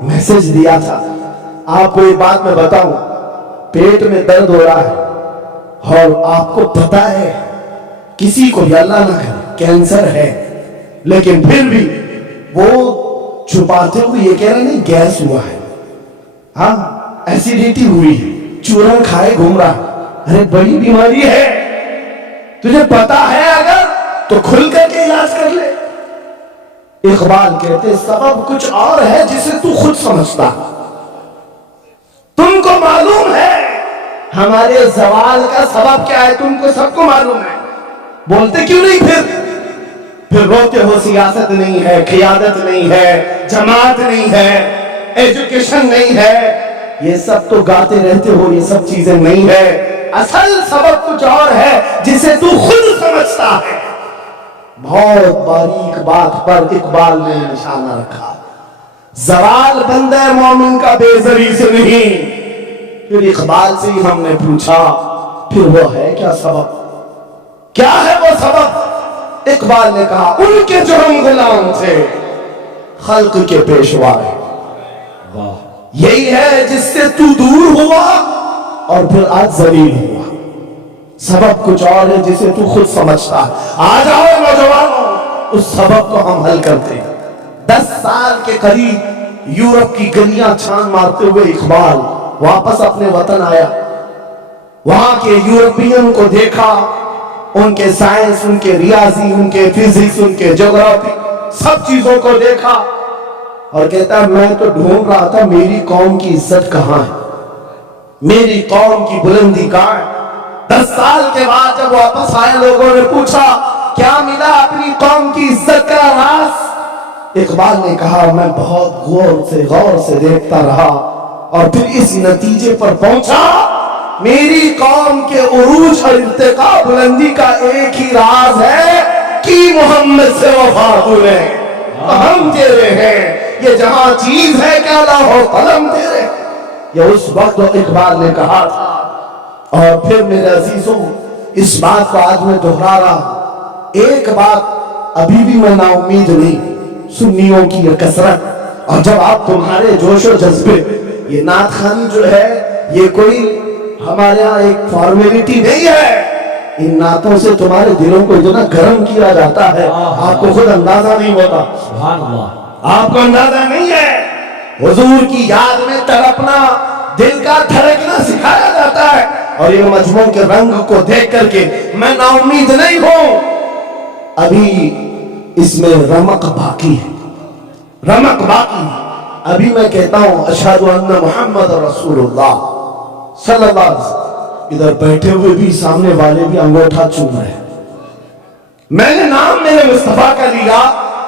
میسج دیا تھا. آپ کو ایک بات میں بتاؤں, پیٹ میں درد ہو رہا ہے اور آپ کو پتا ہے کسی کو بھی اللہ نہ کرے کینسر ہے, لیکن پھر بھی وہ چھپاتے ہوئے یہ کہہ رہے نہیں گیس ہوا ہے, ہاں ایسیڈیٹی ہوئی ہے, چورن کھائے گھوم رہا. ارے بڑی بیماری ہے, تجھے پتا ہے اگر تو کھل کر کے علاج کر لے. اقبال کہتے سبب کچھ اور ہے جسے تو خود سمجھتا. تم کو معلوم ہے ہمارے زوال کا سبب کیا ہے, تم کو سب کو معلوم ہے, بولتے کیوں نہیں پھر روتے ہو سیاست نہیں ہے, قیادت نہیں ہے, جماعت نہیں ہے, ایجوکیشن نہیں ہے, یہ سب تو گاتے رہتے ہو, یہ سب چیزیں نہیں ہے. اصل سبب کچھ اور ہے جسے تو خود سمجھتا ہے. بہت باریک بات پر اقبال نے نشانہ رکھا, زوال بندہ مومن کا بے زری سے نہیں. پھر اقبال سے ہی ہم نے پوچھا پھر وہ ہے کیا سبب, کیا ہے وہ سبب؟ اقبال نے کہا ان کے جو ہم غلام تھے خلق کے پیشوائے, یہی ہے جس سے تو دور ہوا اور پھر آج ذلیل ہوا. سبب کچھ اور ہے جسے تو خود سمجھتا ہے. آ جاؤ نوجوانوں, اس سبب کو ہم حل کرتے ہیں. 10 سال کے قریب یورپ کی گلیاں چھان مارتے ہوئے اقبال واپس اپنے وطن آیا. وہاں کے یورپین کو دیکھا, ان کے سائنس, ان کے ریاضی, ان کے فزکس, ان کے جغرافی, سب چیزوں کو دیکھا اور کہتا ہے میں تو ڈھونڈ رہا تھا میری قوم کی عزت کہاں ہے, میری قوم کی بلندی کہاں ہے. 10 سال کے بعد جب واپس آئے لوگوں نے پوچھا کیا ملا اپنی قوم کی عزت کا راز؟ اقبال نے کہا میں بہت غور سے دیکھتا رہا اور پھر اس نتیجے پر پہنچا میری قوم کے عروج اور ارتقاء بلندی کا ایک ہی راز ہے کہ محمد سے وفا تُونے, ہم تیرے ہیں, یہ جہاں چیز ہے کیا لاہو قلم تیرے. یہ اس وقت اقبال نے کہا تھا. اور پھر میرے عزیزوں اس بات کو آج میں دہرا رہا, ایک بات ابھی بھی میں نا امید نہیں, سنیوں کی یہ کثرت, اور جب آپ تمہارے جوش و جذبے, یہ نعت خوانی جو ہے یہ کوئی ہمارے ہاں ایک فارمیلٹی نہیں ہے, ان نعتوں سے تمہارے دلوں کو اتنا گرم کیا جاتا ہے آپ کو خود اندازہ نہیں ہوتا. سبحان اللہ, آپ کو اندازہ نہیں ہے. حضور کی یاد میں تڑپنا, دل کا دھڑکنا سکھایا جاتا ہے, اور یہ مجموع کے رنگ کو دیکھ کر کے میں نا امید نہیں ہوں. ابھی اس میں رمق باقی ہے, رمق باقی ہے. ابھی میں کہتا ہوں اشہد ان محمد رسول اللہ صلی اللہ علیہ وسلم، ادھر بیٹھے ہوئے بھی سامنے والے بھی انگوٹھا چوم رہے ہیں۔ میں نے نام میرے مصطفیٰ کا لیا،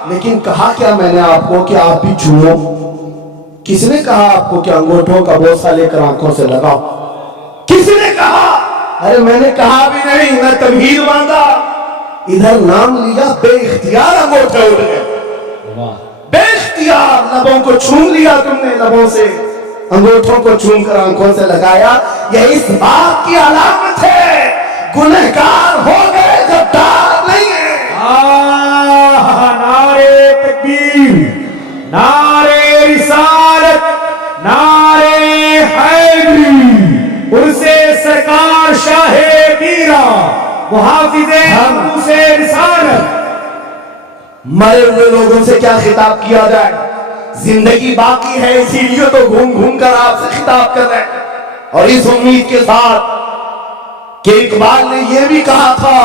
لیکن کہا کیا میں نے آپ کو کہ آپ بھی چومو؟ کس نے کہا آپ کو کہ انگوٹھوں کا بوسہ لے کر آنکھوں سے لگاؤ؟ کس نے کہا؟ ارے میں نے کہا بھی نہیں، میں تمہید مانگا، ادھر نام لیا، بے اختیار انگوٹھے اٹھ گئے، بے اختیار لبوں کو چھوم لیا تم نے، لبوں سے انگوٹھوں کو چھوم کر آنکھوں سے لگایا۔ یہ اس بات کی علامت ہے گنہگار ہو گئے، غدار نہیں ہے۔ نعرے تکبیر، نعرے رسالت، نعرے حیدری، عرصے سرکار شاہ میرا، محافظ ناموس رسالت۔ مرے ہوئے لوگوں سے کیا خطاب کیا جائے؟ زندگی باقی ہے، اسی لیے تو گھوم گھوم کر آپ سے خطاب کر رہے ہیں، اور اس امید کے ساتھ کہ اقبال نے یہ بھی کہا تھا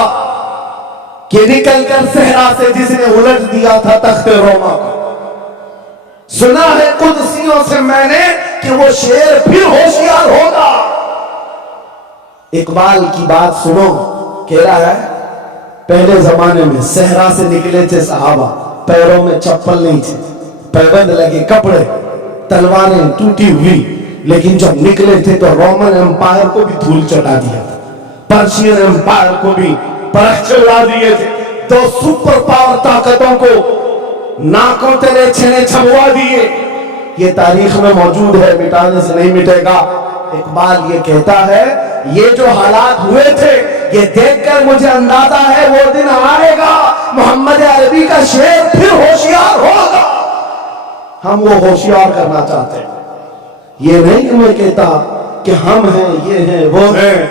کہ نکل کر صحرا سے جس نے الٹ دیا تھا تخت روما کو، سنا ہے قدسیوں سے میں نے کہ وہ شیر پھر ہوشیار ہوگا۔ اقبال کی بات سنو، کہہ رہا ہے پہلے زمانے میں صحرا سے نکلے تھے صحابہ، پیروں میں چپل نہیں تھے، پیبند لگے کپڑے، تلواریں ٹوٹی ہوئی، لیکن جب نکلے تھے تو رومن امپائر کو بھی دھول چٹا دیا تھا، پرشین امپائر کو بھی پرکھ چلا دیے تھے، دو سپر پاور طاقتوں کو ناکوں تلے چھنے چھبوا دیے۔ یہ تاریخ میں موجود ہے، مٹانے سے نہیں مٹے گا۔ اقبال یہ کہتا ہے یہ جو حالات ہوئے تھے، یہ دیکھ کر مجھے اندازہ ہے وہ دن آئے گا محمد عربی کا شعر پھر ہوشیار ہوگا۔ ہم وہ ہوشیار کرنا چاہتے ہیں، یہ نہیں کہ میں کہتا کہ ہم ہیں، یہ ہیں، وہ ہیں۔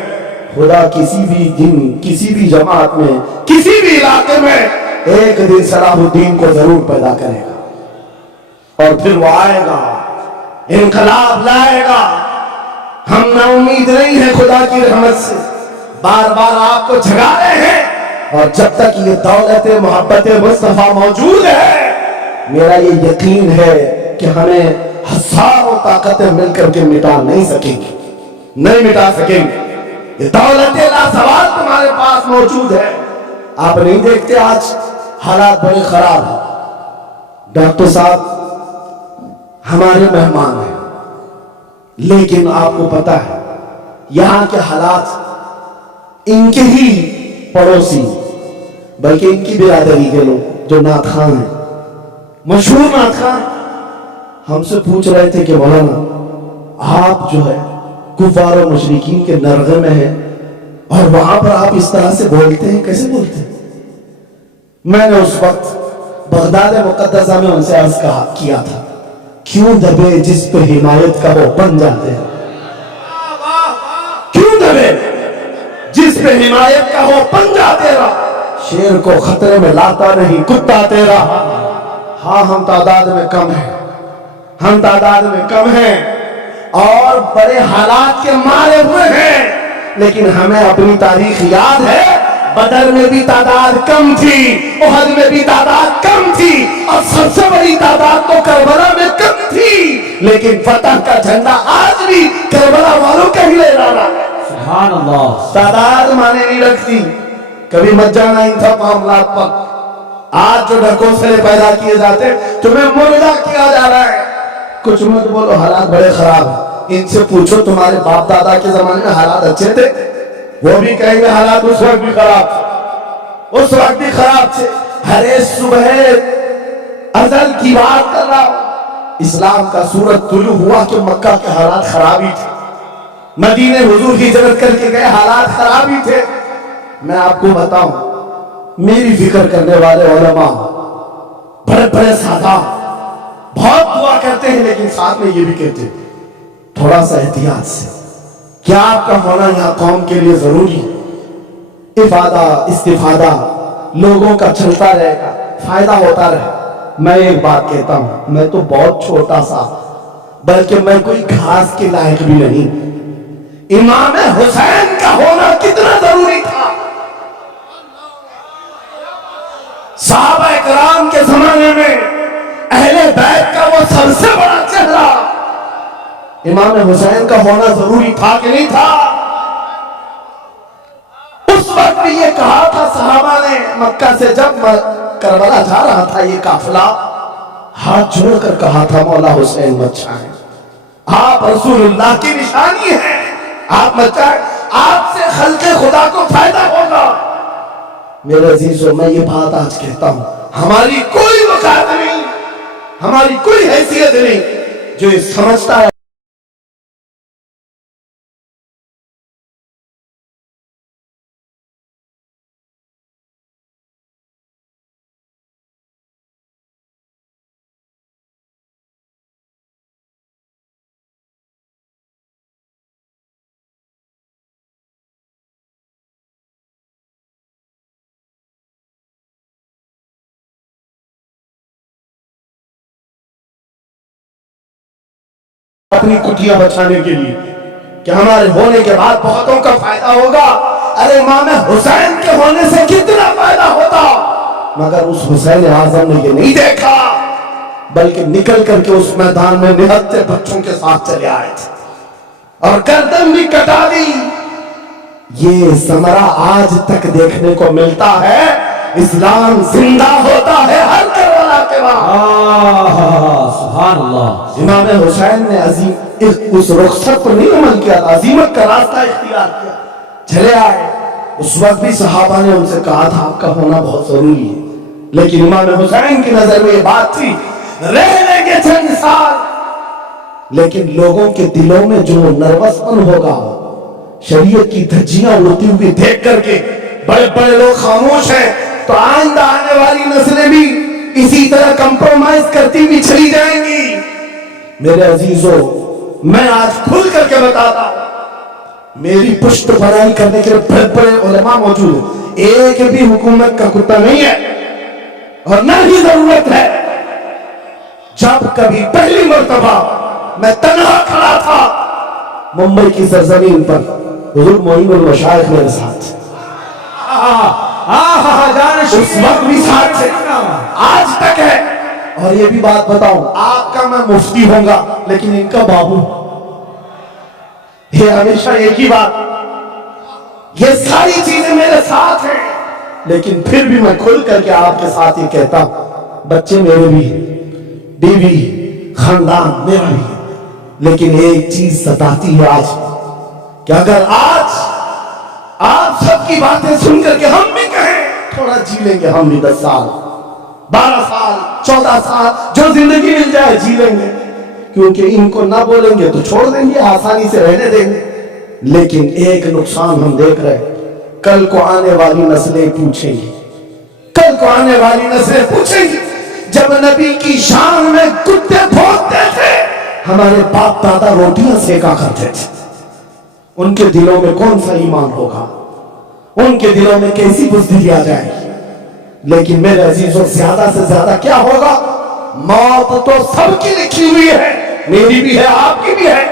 خدا کسی بھی دن، کسی بھی جماعت میں، کسی بھی علاقے میں ایک دن صلاح الدین کو ضرور پیدا کرے گا، اور پھر وہ آئے گا، انقلاب لائے گا۔ ہم نا امید نہیں ہیں خدا کی رحمت سے، بار بار آپ کو جھگا رہے ہیں، اور جب تک یہ دولت محبت مصطفیٰ موجود ہے، میرا یہ یقین ہے کہ ہمیں ہزاروں طاقتیں مل کر کے مٹا نہیں سکیں گی، نہیں مٹا سکیں گے۔ یہ دولت لازوال تمہارے پاس موجود ہے۔ آپ نہیں دیکھتے آج حالات بڑے خراب ہیں۔ ڈاکٹر صاحب ہمارے مہمان ہیں، لیکن آپ کو پتا ہے یہاں کے حالات ان کے ہی پڑوسی، بلکہ ان کی برادری کے لوگ جو نعت خواں ہیں، مشہور نعت خواں، ہم سے پوچھ رہے تھے کہ مولانا آپ جو ہے کفار و مشرکین کے نرغے میں ہیں، اور وہاں پر آپ اس طرح سے بولتے ہیں، کیسے بولتے ہیں؟ میں نے اس وقت بغداد مقدسہ میں ان سے عرض کیا تھا، کیوں دبے جس پہ حمایت کا وہ بن جاتے ہیں، کیوں دبے جس پہ حمایت کا وہ بن جاتے رہا، شیر کو خطرے میں لاتا نہیں کتا تیرا۔ ہاں ہم تعداد میں کم ہیں، ہم تعداد میں کم ہیں اور بڑے حالات کے مارے ہوئے ہیں، لیکن ہمیں اپنی تاریخ یاد ہے، بدر میں بھی تعداد کم تھی، احد میں بھی تعداد کم تھی، اور سب سے بڑی تعداد تو کربلا میں کم تھی، لیکن فتح کا جھنڈا آج بھی کربلا والوں کا ہی لے رہا ہے۔ سبحان اللہ۔ تعداد مانے نہیں رکھتی، کبھی مت جانا ان سب معاملات پر۔ آج جو ڈھکوسلے پیدا کیے جاتے تمہیں مردہ کیا جا رہا ہے، کچھ مت بولو، حالات بڑے خراب ہیں۔ ان سے پوچھو تمہارے باپ دادا کے زمانے میں حالات اچھے تھے؟ وہ بھی کہیں گے حالات اس وقت بھی خراب تھے، اس وقت بھی خراب تھے۔ ہر صبح ازل کی بات کر رہا ہوں، اسلام کا سورج طلوع ہوا کہ مکہ کے حالات خراب ہی تھے، مدینے حضور ہجرت کر کے گئے، حالات خراب ہی تھے۔ میں آپ کو بتاؤں، میری فکر کرنے والے علماء بڑے بڑے سادہ بہت دعا کرتے ہیں، لیکن ساتھ میں یہ بھی کہتے ہیں تھوڑا سا احتیاط سے، کیا آپ کا ہونا یہاں قوم کے لیے ضروری ہے؟ افادہ استفادہ لوگوں کا چلتا رہے گا، فائدہ ہوتا رہے۔ میں ایک بات کہتا ہوں، میں تو بہت چھوٹا سا، بلکہ میں کوئی گھاس کے لائق بھی نہیں، امام حسین کا ہونا کتنا ضروری تھا۔ صحابہ کرام کے زمانے میں اہل بیت کا وہ سب سے بڑا چہرہ امام حسین کا ہونا ضروری تھا کہ نہیں تھا؟ اس وقت بھی یہ کہا تھا صحابہ نے مکہ سے جب کربلا جا رہا تھا یہ قافلہ، ہاتھ جوڑ کر کہا تھا مولا حسین مت جائیں، آپ رسول اللہ کی نشانی ہے، آپ مت جائیں، آپ سے خلق خدا کو فائدہ ہوگا۔ میرے عزیزو میں یہ بات آج کہتا ہوں، ہماری کوئی وقت نہیں، ہماری کوئی حیثیت نہیں جو یہ سمجھتا ہے اپنی کٹیاں بچانے کے لیے کہ ہمارے ہونے کے بعد بہتوں کا فائدہ ہوگا۔ ارے امام حسین کے ہونے سے کتنا فائدہ ہوتا، مگر اس حسین اعظم نے یہ نہیں دیکھا، بلکہ نکل کر کے اس میدان میں نہتے بچوں کے ساتھ چلے آئے تھے اور گردن بھی کٹا دی۔ یہ ثمرہ آج تک دیکھنے کو ملتا ہے، اسلام زندہ ہوتا ہے ہر کربلا کے بعد۔ سبحان اللہ۔ امام حسین نے عظیم اس رخصت پر نہیں عمل کیا تھا، عظیمت کا راستہ اختیار کیا، چلے آئے۔ اس وقت بھی صحابہ نے ان سے کہا تھا آپ کا ہونا بہت ضروری ہے، لیکن امام حسین کی نظر میں یہ بات تھی رہنے کے چند سال، لیکن لوگوں کے دلوں میں جو نروس پن ہوگا، شریعت کی دھجیاں اڑتی ہوئی دیکھ کر کے بڑے بڑے لوگ خاموش ہیں، تو آئندہ آنے والی نسلیں بھی اسی طرح کمپرومائز کرتی بھی چلی جائیں گی۔ میرے عزیزو میں آج کھل کر کے بتاتا ہوں، میری پشت بنائی کرنے کے لیے بڑے بڑے علماء موجود ہیں، ایک بھی حکومت کا کتا نہیں ہے اور نہ ہی ضرورت ہے۔ جب کبھی پہلی مرتبہ میں تنہا کھڑا تھا ممبئی کی سرزمین پر، حضور معین المشائخ میرے ساتھ، اس وقت بھی ساتھ تھے، آج تک ہے۔ اور یہ بھی بات بتاؤں، آپ کا میں مفتی ہوں گا لیکن ان کا بابو، یہ ہمیشہ ایک ہی بات، یہ ساری چیزیں میرے ساتھ ہیں، لیکن پھر بھی میں کھل کر کے آپ کے ساتھ یہ کہتا ہوں، بچے میرے بھی ہیں، بیوی خاندان میرا بھی ہے، لیکن ایک چیز ستاتی ہے آج کہ اگر آج آپ سب کی باتیں سن کر کے ہم بھی کہیں تھوڑا جی لیں گے، ہم بھی 10 سال 12 سال 14 سال جو زندگی مل جائے جی لیں گے، کیونکہ ان کو نہ بولیں گے تو چھوڑ دیں گے، آسانی سے رہنے دیں گے۔ لیکن ایک نقصان ہم دیکھ رہے ہیں، کل کو آنے والی نسلیں پوچھیں گی، کل کو آنے والی نسلیں پوچھیں گی، جب نبی کی شان میں کتے بھونکتے تھے ہمارے باپ دادا روٹیاں سیکا کرتے تھے، ان کے دلوں میں کون سا ایمان ہوگا، ان کے دلوں میں کیسی بزدلی آ جائے گی۔ لیکن میرے عزیزوں زیادہ سے زیادہ کیا ہوگا، موت تو سب کی لکھی ہوئی ہے، میری بھی ہے آپ کی بھی ہے،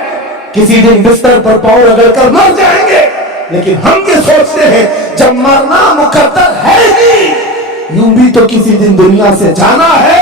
کسی دن بستر پر پاؤں رگڑ کر مر جائیں گے، لیکن ہم یہ سوچتے ہیں جب مرنا مقدر ہے ہی، یوں بھی تو کسی دن دنیا سے جانا ہے،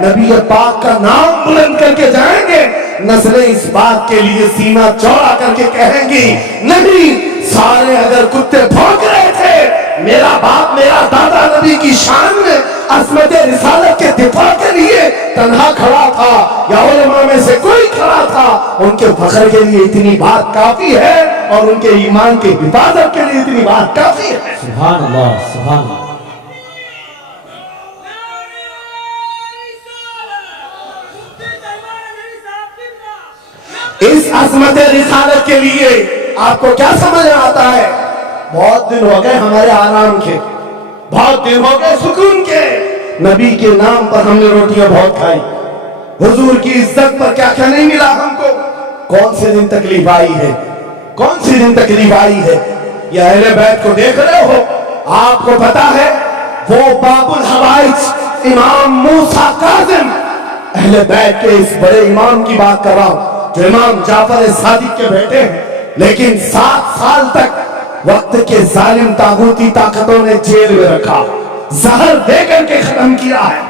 نبی پاک کا نام بلند کر کے جائیں گے، نسلیں اس بات کے لیے سینہ چوڑا کر کے کہیں گی نہیں، سارے اگر کتے بھونک رہے تھے، میرا باپ میرا دادا نبی کی شان میں عظمت رسالت کے دفاع کے لیے تنہا کھڑا تھا یا علماء میں سے کوئی کھڑا تھا، ان کے فخر کے لیے اتنی بات کافی ہے اور ان کے ایمان کی حفاظت کے لیے اتنی بات کافی ہے۔ سبحان اللہ، سبحان اللہ۔ اس عظمت رسالت کے لیے آپ کو کیا سمجھ آتا ہے؟ بہت دن ہو گئے ہمارے آرام کے، بہت دن ہو گئے سکون کے، نبی کے نام پر ہم نے روٹیاں بہت کھائی، حضور کی عزت پر کیا کیا نہیں ملا ہم کو، کون سے دن تکلیف آئی ہے، کون سی دن تکلیف آئی ہے؟ یہ اہل بیت کو دیکھ رہے ہو، آپ کو پتا ہے وہ باب الحوائج امام موسیٰ کاظم، اہل بیت کے اس بڑے امام کی بات کر رہا ہوں جو امام جعفر صادق کے بیٹے ہیں، لیکن 7 سال تک وقت کے ظالم طاغوتی طاقتوں نے جیل میں رکھا، زہر دے کر کے ختم کیا ہے۔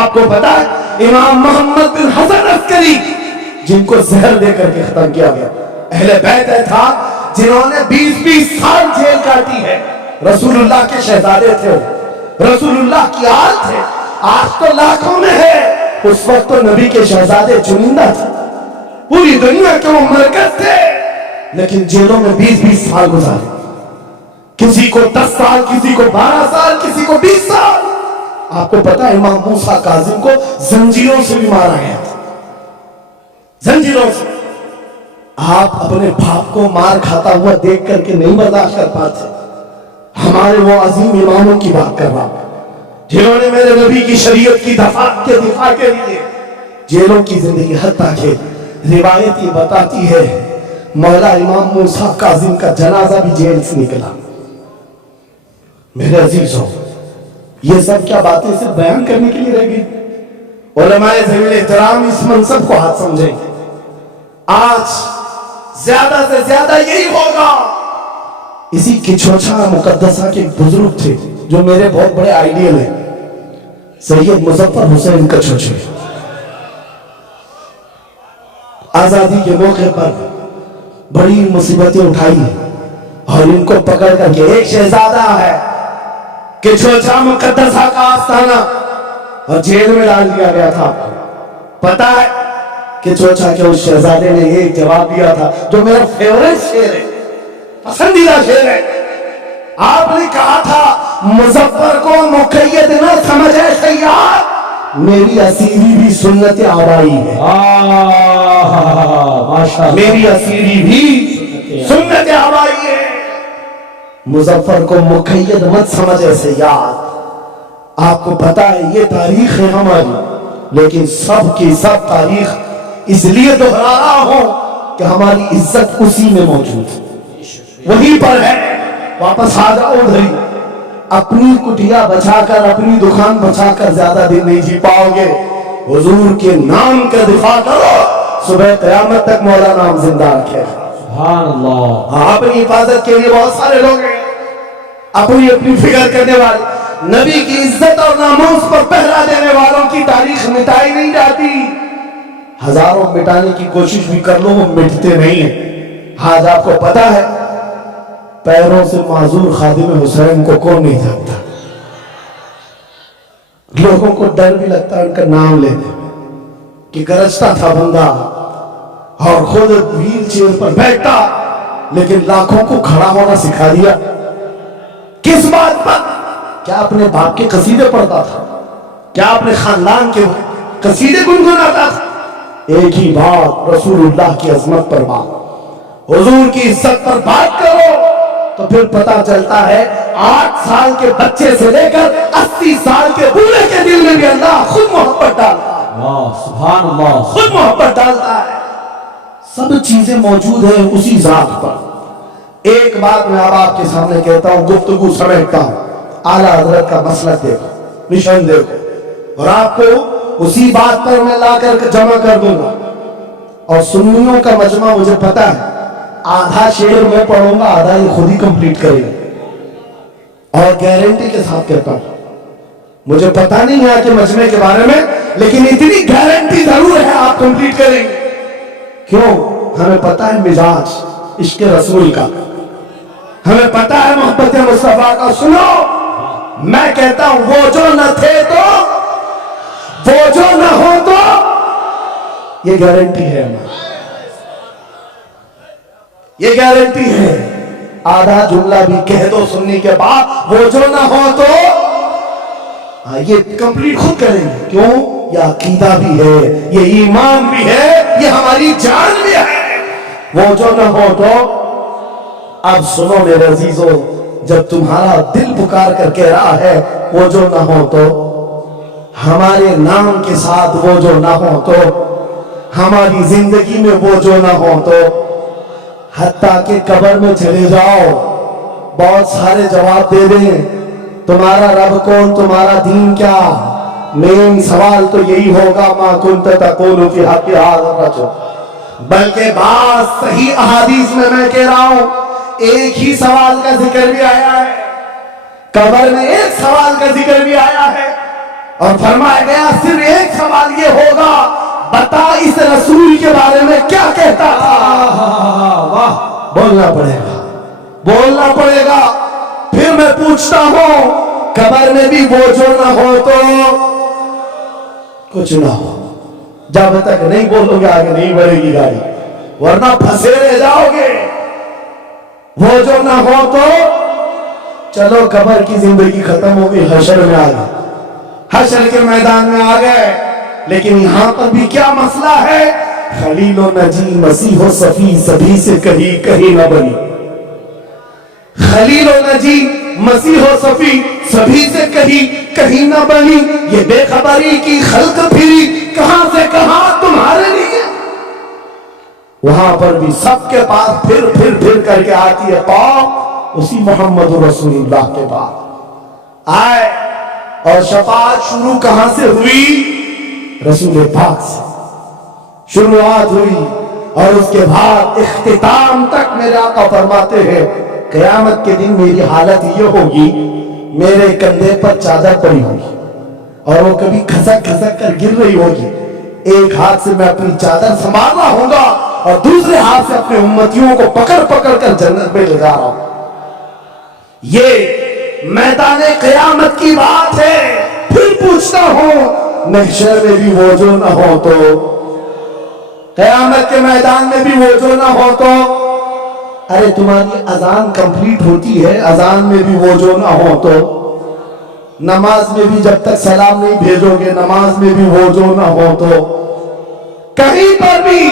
آپ کو پتا ہے امام محمد بن حسن عسکری جن کو زہر دے کر کے ختم کیا گیا. اہل بیت تھا جنہوں نے 20-20 سال جیل کاٹی ہے. رسول اللہ کے شہزادے تھے, رسول اللہ کی آل تھے. آج تو لاکھوں میں ہے, اس وقت تو نبی کے شہزادے چنندہ تھے, پوری دنیا کے وہ مرکز تھے, لیکن جیلوں میں 20-20 سال گزارے. کسی کو 10 سال, کسی کو 12 سال, کسی کو 20 سال. آپ کو پتا ہے امام موسیٰ کاظم کو زنجیروں سے بھی مارا گیا تھا, زنجیروں سے. آپ اپنے باپ کو مار کھاتا ہوا دیکھ کر کے نہیں برداشت کر پاتے. ہمارے وہ عظیم اماموں کی بات کر رہا ہوں جنہوں نے میرے نبی کی شریعت کی دفاع کے لیے جیلوں کی زندگی, حتیٰ کہ روایت یہ بتاتی ہے مولا امام موسیٰ کاظم کا جنازہ بھی جیل سے نکلا. میرے عزیزوں, یہ سب کیا باتیں صرف بیان کرنے کے لیے رہ گئی؟ علماء ذوی الاحترام اس منصب کو ہاتھ سمجھیں. آج زیادہ سے زیادہ یہی ہوگا. اسی کچھوچھا مقدسہ کے بزرگ تھے جو میرے بہت بڑے آئیڈیل ہیں, سید مظفر حسین کچھوچھے. آزادی کے موقع پر بڑی مصیبتیں اٹھائی اور ان کو پکڑ کر کے ایک شہزادہ ہے کچھوچھا مقدسہ کا آستانہ, اور جیل میں ڈال دیا گیا تھا. پتا ہے کچھوچھا کے اس شہزادے نے ایک جواب دیا تھا جو میرا فیورٹ شعر ہے, پسندیدہ شعر ہے. آپ نے کہا تھا مظفر کو مقید نہ سمجھے سیاد, میری اسیری بھی سنت آبائی ہے. میری اسیری بھی سنت آبائی ہے. مظفر کو مقید مت سمجھے سیاد. آپ کو پتا ہے یہ تاریخ ہے ہماری, لیکن سب کی سب تاریخ اس لیے دہرا رہا ہوں کہ ہماری عزت اسی میں موجود ہے, وہیں پر ہے. واپس آ جاؤ ادھر. اپنی کٹیا بچا کر, اپنی دکان بچا کر زیادہ دن نہیں جی پاؤ گے. حضور کے نام کا دفاع کرو, صبح قیامت تک مولا نام زندہ رکھے. سبحان اللہ. اپنی حفاظت کے لیے بہت سارے لوگ ہیں, اپنی اپنی فکر کرنے والے. نبی کی عزت اور ناموس پر پہرا دینے والوں کی تاریخ مٹائی نہیں جاتی. ہزاروں مٹانے کی کوشش بھی کر لو, وہ مٹتے نہیں ہیں. آج آپ کو پتا ہے پیروں سے معذور خادم حسین کو کون نہیں جانتا. لوگوں کو ڈر بھی لگتا ہے ان کا نام لینے میں کہ گرجتا تھا بندہ اور خود ویل چیئر پر بیٹھتا, لیکن لاکھوں کو کھڑا ہونا سکھا دیا. کس بات پر؟ کیا اپنے باپ کے قصیدے پڑھتا تھا؟ کیا اپنے خاندان کے قصیدے گنگناتا تھا؟ ایک ہی بات, رسول اللہ کی عظمت پر بات, حضور کی عزت پر بات کرو تو پھر پتا چلتا ہے 8 سال کے بچے سے لے کر 80 سال کے بوڑھے کے دل میں بھی اللہ خود محبت ڈالتا ہے. سبحان اللہ. خود محبت ڈالتا ہے. سب چیزیں موجود ہیں اسی ذات پر. ایک بات میں اب آپ کے سامنے کہتا ہوں, گفتگو سمیٹتا ہوں. اعلیٰ حضرت کا مسلک دیکھو, مشن دیکھو, اور آپ کو اسی بات پر میں لا کر جمع کر دوں گا. اور سنیوں کا مجمع مجھے پتا ہے, آدھا شعر میں پڑھوں گا, آدھا یہ خود ہی کمپلیٹ کرے گا. اور گارنٹی کے ساتھ کہتا ہوں, مجھے پتا نہیں ہے کہ مجمع کے بارے میں, لیکن اتنی گارنٹی ضرور ہے آپ کمپلیٹ کریں گے. کیوں؟ ہمیں پتا ہے مزاج عشق رسول کا, ہمیں پتا ہے محبت مصطفیٰ کا. سنو, میں کہتا ہوں وہ جو نہ تھے تو, وہ جو نہ ہو تو, یہ گارنٹی ہے ہماری, یہ گارنٹی ہے. آدھا جملہ بھی کہہ دو سننے کے بعد, وہ جو نہ ہو تو, یہ کمپلیٹ خود کریں گے. کیوں؟ یہ عقیدہ بھی ہے, یہ ایمان بھی ہے, یہ ہماری جان بھی ہے. وہ جو نہ ہو تو. اب سنو میرے عزیزو, جب تمہارا دل پکار کر کہہ رہا ہے وہ جو نہ ہو تو, ہمارے نام کے ساتھ وہ جو نہ ہو تو, ہماری زندگی میں وہ جو نہ ہو تو, حتیٰ کہ قبر میں چلے جاؤ بہت سارے جواب دے دیں, تمہارا رب کون, تمہارا دین کیا, مین سوال تو یہی ہوگا ما کنت تقول فی حق ھذا الرجل. بلکہ بعض صحیح احادیث میں کہہ رہا ہوں ایک ہی سوال کا ذکر بھی آیا ہے, قبر میں ایک سوال کا ذکر بھی آیا ہے. اور فرمایا گیا صرف ایک سوال یہ ہوگا، بتا اس رسول کے بارے میں کیا کہتا تھا؟ واہ بولنا پڑے گا، بولنا پڑے گا۔ پھر میں پوچھتا ہوں قبر میں بھی وہ جو نہ ہو تو کچھ نہ ہو۔ جب تک نہیں بولو گے آگے نہیں بڑھے گی گاڑی، ورنہ پھنسے رہ جاؤ گے۔ وہ جو نہ ہو تو چلو قبر کی زندگی ختم ہو گئی، حشر میں آ گئے، حشر کے میدان میں آ گئے۔ لیکن یہاں پر بھی کیا مسئلہ ہے؟ خلیل و نجی مسیح و صفی سبھی سے کہیں نہ بنی۔ خلیل و نجی مسیح و صفی سبھی سے کہیں نہ بنی، یہ بے خبری کی خلق پھری کہاں سے کہاں تمہارے لیے۔ وہاں پر بھی سب کے پاس پھر کر کے آتی ہے پاک اسی محمد رسول اللہ کے پاس آئے، اور شفاعت شروع کہاں سے ہوئی؟ رسول پاک سے شروعات ہوئی، اور اس کے بعد اختتام تک میرے آقا فرماتے ہیں قیامت کے دن میری حالت یہ ہوگی، میرے کندھے پر چادر پڑی ہوگی اور وہ کبھی کھسک کر گر رہی ہوگی، ایک ہاتھ سے میں اپنی چادر سنبھال رہا ہوں گا اور دوسرے ہاتھ سے اپنے امتیوں کو پکڑ کر جنت میں لے جا رہا ہوں۔ یہ میدان قیامت کی بات ہے۔ پھر پوچھتا ہوں محشر میں بھی وہ جو نہ ہو تو، قیامت کے میدان میں بھی وہ جو نہ ہو تو، ارے تمہاری اذان کمپلیٹ ہوتی ہے، اذان میں بھی وہ جو نہ ہو تو، نماز میں بھی جب تک سلام نہیں بھیجو گے نماز میں بھی وہ جو نہ ہو تو، کہیں پر بھی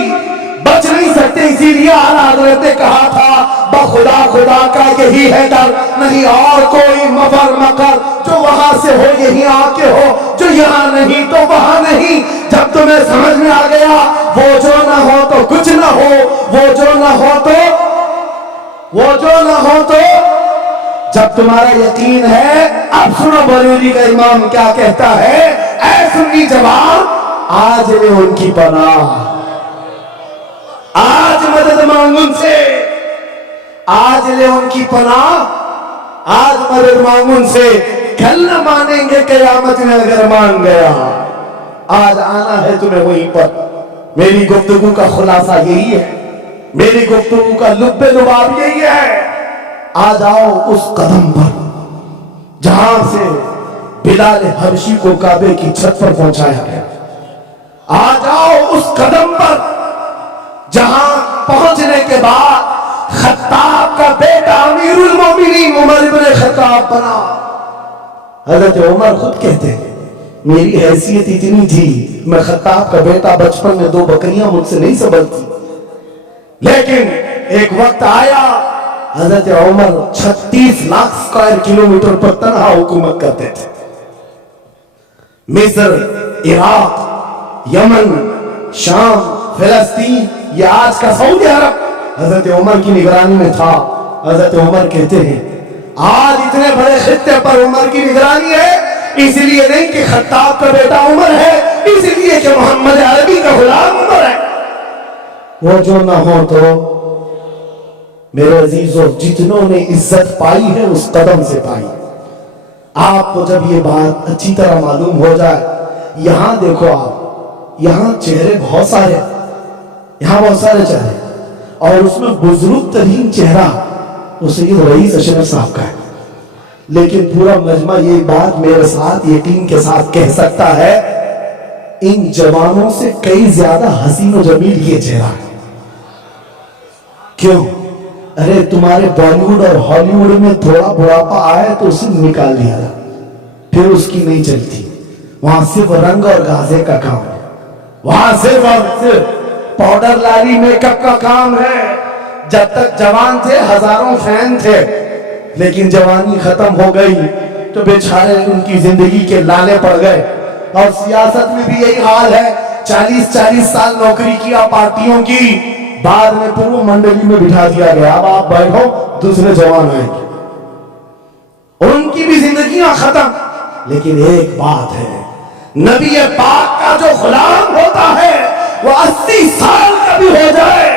بچ نہیں سکتے۔ اسی لیے اعلیٰ حضرت نے کہا تھا بخدا خدا کا یہی ہے ڈر، نہیں اور کوئی مفر مکر، جو وہاں سے ہو یہی آ کے ہو، جو یہاں نہیں تو وہاں نہیں۔ جب تمہیں سمجھ میں آ گیا وہ جو نہ ہو تو کچھ نہ ہو، وہ جو نہ ہو تو، وہ جو نہ ہو تو، جب تمہارا یقین ہے اب سنو بریلی کا امام کیا کہتا ہے، اے سنی جوان آج لے ان کی پناہ، آج مدد مانگ ان سے، آج لے ان کی پناہ، آج مدد مانگ ان سے، کل نہ مانیں گے قیامت میں اگر مان گیا۔ آج آنا ہے تمہیں وہیں پر۔ میری گفتگو کا خلاصہ یہی ہے، میری گفتگو کا لب لباب یہی ہے، آ جاؤ اس قدم پر جہاں سے بلال حبشی کو کعبے کی چھت پر پہنچایا گیا، آ جاؤ اس قدم پر جہاں پہنچنے کے بعد خطاب کا بیٹا امیر المومنین عمر بن خطاب بنا۔ حضرت عمر خود کہتے ہیں میری حیثیت اتنی تھی، میں خطاب کا بیٹا بچپن میں 2 بکریاں مجھ سے نہیں سنبھلتی، لیکن ایک وقت آیا حضرت عمر 36 لاکھ اسکوائر کلومیٹر پر تنہا حکومت کرتے تھے۔ مصر، عراق، یمن، شام، فلسطین، یہ آج کا سعودی عرب حضرت عمر کی نگرانی میں تھا۔ حضرت عمر کہتے ہیں آج اتنے بڑے خطے پر عمر کی نگرانی ہے، اس لیے نہیں کہ خطاب کا بیٹا عمر ہے، اس لیے کہ محمد عربی کا غلام عمر ہے۔ وہ جو نہ ہو تو میرے عزیزو، جتنوں نے عزت پائی ہے اس قدم سے پائی۔ آپ کو جب یہ بات اچھی طرح معلوم ہو جائے، یہاں دیکھو آپ، یہاں چہرے بہت سارے، یہاں بہت سارے چہرے، اور اس میں بزرگ ترین چہرہ وہ سید رئیس اشرف صاحب کا ہے، لیکن پورا مجمع یہ بات میرے ساتھ یقین کے ساتھ کہہ سکتا ہے ان جوانوں سے کئی زیادہ حسین و جمیل یہ چہرہ ہے۔ کیوں؟ ارے تمہارے بالی ووڈ اور ہالی ووڈ میں تھوڑا بڑھاپا آئے تو اسے نکال دیا تھا، پھر اس کی نہیں چلتی، وہاں صرف رنگ اور گازے کا کام ہے، وہاں صرف اور صرف پاؤڈر لالی میک اپ کا کام ہے۔ جب تک جوان تھے ہزاروں فین تھے، لیکن جوانی ختم ہو گئی تو بیچارے ان کی زندگی کے لالے پڑ گئے۔ اور سیاست میں بھی یہی حال ہے، 40 سال نوکری کیا پارٹیوں کی، بعد میں پھر وہ منڈلی میں بٹھا دیا گیا، اب آپ بیٹھو دوسرے جوان آئیں گے، ان کی بھی زندگیاں ختم۔ لیکن ایک بات ہے، نبی پاک کا جو غلام ہوتا ہے وہ 80 سال کا بھی ہو جائے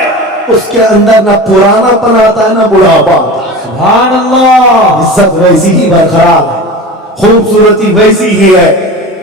اس کے اندر نہ پرانا پن آتا ہے نہ بڑھاپا آتا ہے۔ سبحان اللہ، عزت ویسی ہی برقرار ہے، خوبصورتی ویسی ہی ہے،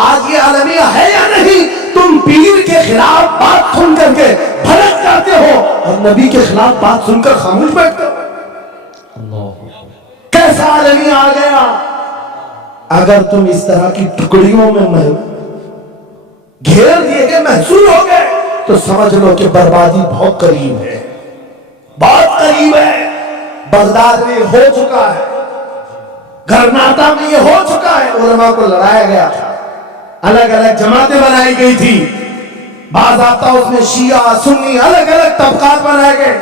آج یہ عالمیہ ہے یا نہیں؟ تم پیر کے خلاف بات سن کر کے بھڑک جاتے ہو اور نبی کے خلاف بات سن کر خاموش بیٹھتے ہو۔ کیسا عالمیہ آ گیا؟ اگر تم اس طرح کی ٹکڑیوں میں گھیر دیے گئے، محسوس ہو گئے، تو سمجھ لو کہ بربادی بہت قریب ہے، بہت قریب ہے۔ بغداد میں ہو چکا ہے، گرناطہ میں یہ ہو چکا ہے، علماء کو لڑایا گیا تھا، الگ الگ جماعتیں بنائی گئی تھی، باضابطہ اس میں شیعہ سنی الگ الگ طبقات بنائے گئے،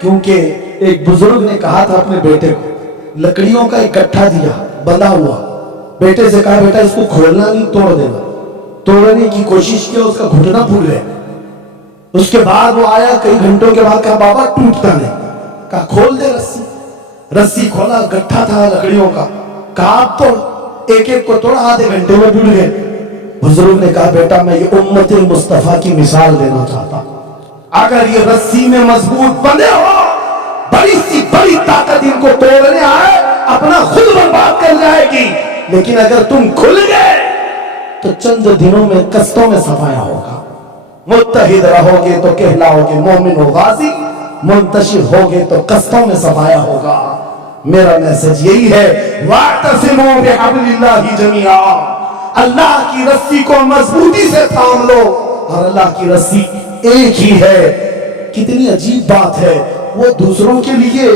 کیونکہ ایک بزرگ نے کہا تھا اپنے بیٹے کو، لکڑیوں کا ایک گٹھا دیا بندھا ہوا، بیٹے سے کہا بیٹا اس کو کھولنا نہیں، توڑ دینا۔ توڑنے کی کوشش کی، اس کا گھٹنا پھول گیا۔ اس کے بعد وہ آیا کئی گھنٹوں کے بعد، کہا بابا ٹوٹتا نہیں، کہا کھول دے رسی۔ رسی کھولا، گٹھا تھا لکڑیوں کا، کہا آپ توڑ، ایک ایک کو توڑا، آدھے گھنٹے میں ٹوٹ گئے۔ بزرگ نے کہا بیٹا میں یہ امت مصطفیٰ کی مثال دینا چاہتا ہوں، اگر یہ رسی میں مضبوط بندے ہو، بڑی سی بڑی طاقت ان کو توڑنے آئے اپنا خود برباد کر جائے گی، لیکن اگر تم کھل گئے تو چند دنوں میں قسطوں میں صفایا ہوگا۔ متحد رہو گے تو کہلاؤ گے مومن و غازی، منتشر ہوگے تو قسطوں میں صفایا ہوگا۔ میرا میسج یہی ہے، وَاعْتَصِمُوا بِحَبْلِ اللَّهِ جَمِيعًا، اللہ کی رسی کو مضبوطی سے تھام لو، اور اللہ کی رسی ایک ہی ہے۔ کتنی عجیب بات ہے، وہ دوسروں کے لیے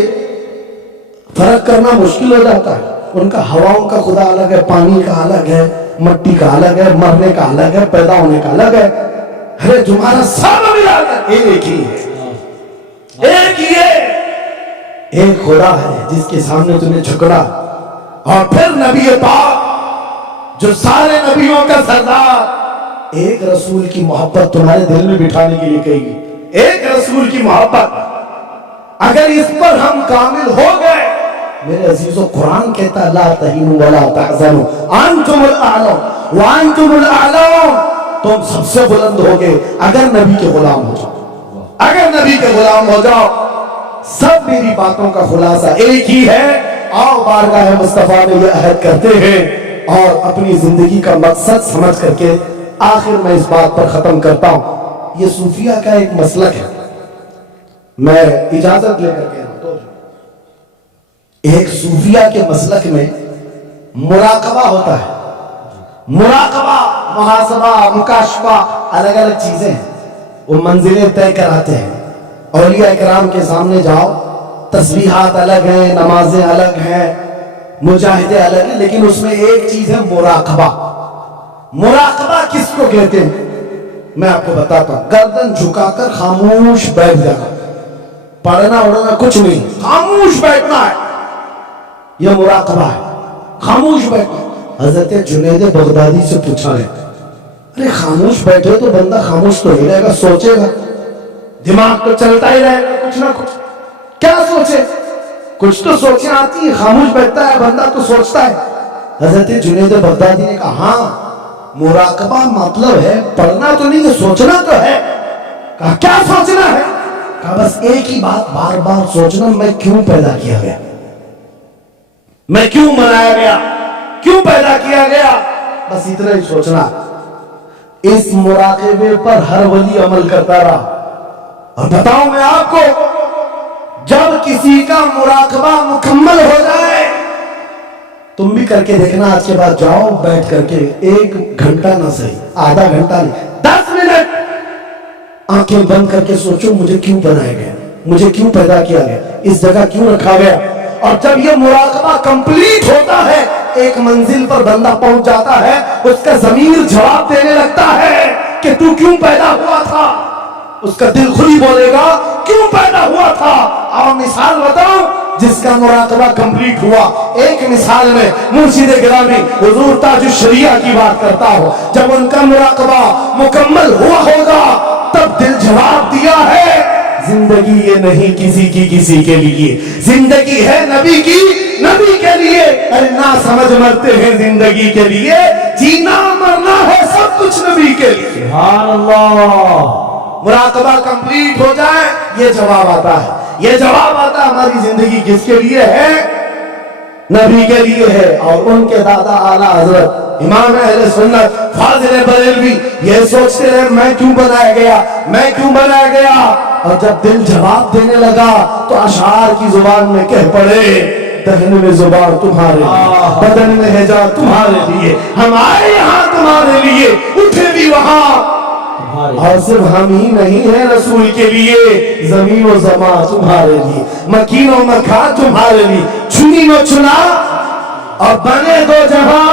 فرق کرنا مشکل ہو جاتا ہے، ان کا ہواؤں کا خدا الگ ہے، پانی کا الگ ہے، مٹی کا الگ ہے، مرنے کا الگ ہے، پیدا ہونے کا الگ ہے، ارے تمہارا سب ملا کر ایک ہی ہے، ایک ہی ہے، ایک خدا ہے جس کے سامنے تمہیں جھکنا۔ اور پھر نبی پاک جو سارے نبیوں کا سردار، ایک رسول کی محبت تمہارے دل میں بٹھانے کے لیے کہی گئی، ایک رسول کی محبت، اگر اس پر ہم کامل ہو گئے، میرے عزیزو قرآن کہتا ہے لا تہینوا ولا تحزنوا انتم الاعلون وانتم الاعلون، تم سب سے بلند ہوگے اگر نبی کے غلام ہو جاؤ، اگر نبی کے غلام ہو جاؤ۔ سب میری باتوں کا خلاصہ ایک ہی ہے، آؤ بارگاہ مصطفیٰ میں یہ عہد کرتے ہیں اور اپنی زندگی کا مقصد سمجھ کر کے آخر میں اس بات پر ختم کرتا ہوں۔ یہ صوفیہ کا ایک مسلک ہے، میں اجازت لے کر کہہ رہا ہوں، ایک صوفیہ کے مسلک میں مراقبہ ہوتا ہے، مراقبہ، محاسبہ، مکاشفہ، الگ الگ چیزیں ہیں، وہ منزلیں طے کراتے ہیں۔ اولیاء اکرام کے سامنے جاؤ، تسبیحات الگ ہیں، نمازیں الگ ہیں، مجاہدے الگ ہیں، لیکن اس میں ایک چیز ہے مراقبہ۔ مراقبہ کس کو کہتے ہیں؟ میں آپ کو بتاتا ہوں، گردن جھکا کر خاموش بیٹھ جانا، پڑھنا اڑنا کچھ نہیں، خاموش بیٹھنا ہے، یہ مراقبہ ہے، خاموش بیٹھنا۔ حضرت جنید بغدادی سے پوچھا ہے، ارے خاموش بیٹھے تو بندہ خاموش تو ہی رہے گا، سوچے گا، دماغ تو چلتا ہی رہے گا کچھ نہ کچھ، کیا سوچے؟ کچھ تو سوچیں آتی ہے، خاموش بیٹھتا ہے بندہ تو سوچتا ہے۔ حضرت جنید بغدادی نے کہا ہاں مراقبہ مطلب ہے پڑھنا تو نہیں ہے، سوچنا تو ہے۔ کہا کیا سوچنا ہے؟ کہا بس ایک ہی بات بار بار سوچنا، میں کیوں پیدا کیا گیا، میں کیوں بنایا گیا، کیوں پیدا کیا گیا، بس اتنا ہی سوچنا۔ اس مراقبے پر ہر ولی عمل کرتا رہا۔ اور بتاؤں میں آپ کو، جب کسی کا مراقبہ مکمل ہو جائے، تم بھی کر کے دیکھنا، آج کے بعد جاؤ بیٹھ کر کے، ایک گھنٹہ نہ صحیح، آدھا گھنٹہ نہیں، 10 منٹ آنکھیں بند کر کے سوچو مجھے کیوں بنایا گیا، مجھے کیوں پیدا کیا گیا، اس جگہ کیوں رکھا گیا۔ اور جب یہ مراقبہ کمپلیٹ ہوتا ہے، ایک منزل پر بندہ پہنچ جاتا ہے، اس کا ضمیر جواب دینے لگتا ہے کہ تو کیوں پیدا ہوا تھا، اس کا دل خود ہی بولے گا کیوں پیدا ہوا تھا۔ اور مثال بتاؤں جس کا مراقبہ کمپلیٹ ہوا، ایک مثال میں مرشد گرامی حضور تاج الشریعہ کی بات کرتا ہوں، جب ان کا مراقبہ مکمل ہوا ہوگا تب دل جواب دیا ہے زندگی یہ نہیں کسی کے لیے، زندگی ہے نبی کی، نبی کے لیے۔ ارے نہ سمجھ مرتے ہیں زندگی کے لیے، جینا مرنا ہے سب کچھ نبی کے لیے۔ سبحان اللہ۔ مراقبہ کمپلیٹ ہو جائے، یہ جواب آتا ہے، یہ جواب آتا ہے ہماری زندگی کس کے لیے ہے، نبی کے لیے ہے۔ اور ان کے دادا اعلیٰ حضرت امام اہل سنت فاضل بریلوی یہ سوچتے رہے میں کیوں بنایا گیا، میں کیوں بنایا گیا، اور جب دل جواب دینے لگا تو اشعار کی زبان میں کہہ پڑے دہن میں زبان تمہارے لیے، بدن میں حجا تمہارے لیے، ہم آئے یہاں تمہارے لیے، اٹھے بھی وہاں، اور صرف ہم ہی نہیں ہیں رسول کے لیے، زمین و زمان تمہارے لیے، مکین و مکان تمہارے لیے، چنی و چنا اور بنے دو جہاں،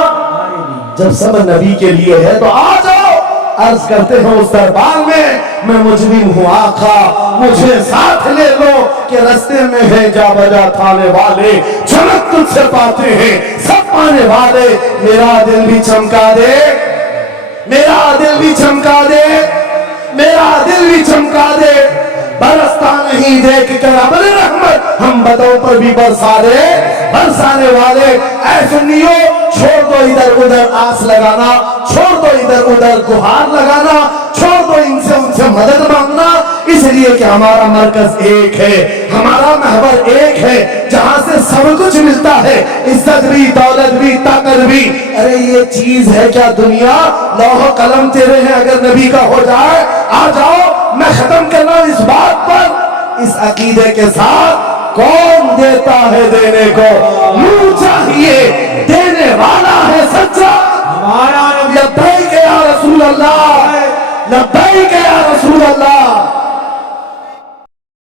جب سب نبی کے لیے ہے تو آ جاؤ، عرض کرتے ہیں اس دربار میں مجرم ہوں آقا مجھے ساتھ لے لو، کہ رستے میں ہے جا بجا تھانے والے، چمک تجھ سے پاتے ہیں سب پانے والے، میرا دل بھی چمکا دے، میرا دل بھی چمکا دے، میرا دل بھی چمکا دے، برستا نہیں دیکھ کر ابر رحمت ہم بدوں پر بھی برسا دے، برسانے والے اے سنیو چھوڑ دو ادھر ادھر آس لگانا، چھوڑ دو ادھر ادھر گہار لگانا، چھوڑ دو ان سے مدد مانگنا، اس لیے کہ ہمارا مرکز ایک ہے، ہمارا محور ایک ہے، جہاں سے سب کچھ ملتا ہے، عزت بھی، دولت بھی، طاقت بھی۔ ارے یہ چیز ہے کیا دنیا، لوح و قلم تیرے ہیں اگر نبی کا ہو جائے، آ جاؤ میں ختم کر رہا ہوں اس بات پر، اس عقیدے کے ساتھ کون دیتا ہے دینے کو، منہ چاہیے دینے والا ہے سچا، ہمارا نبی لبیک یا رسول اللہ، لبیک یا رسول اللہ،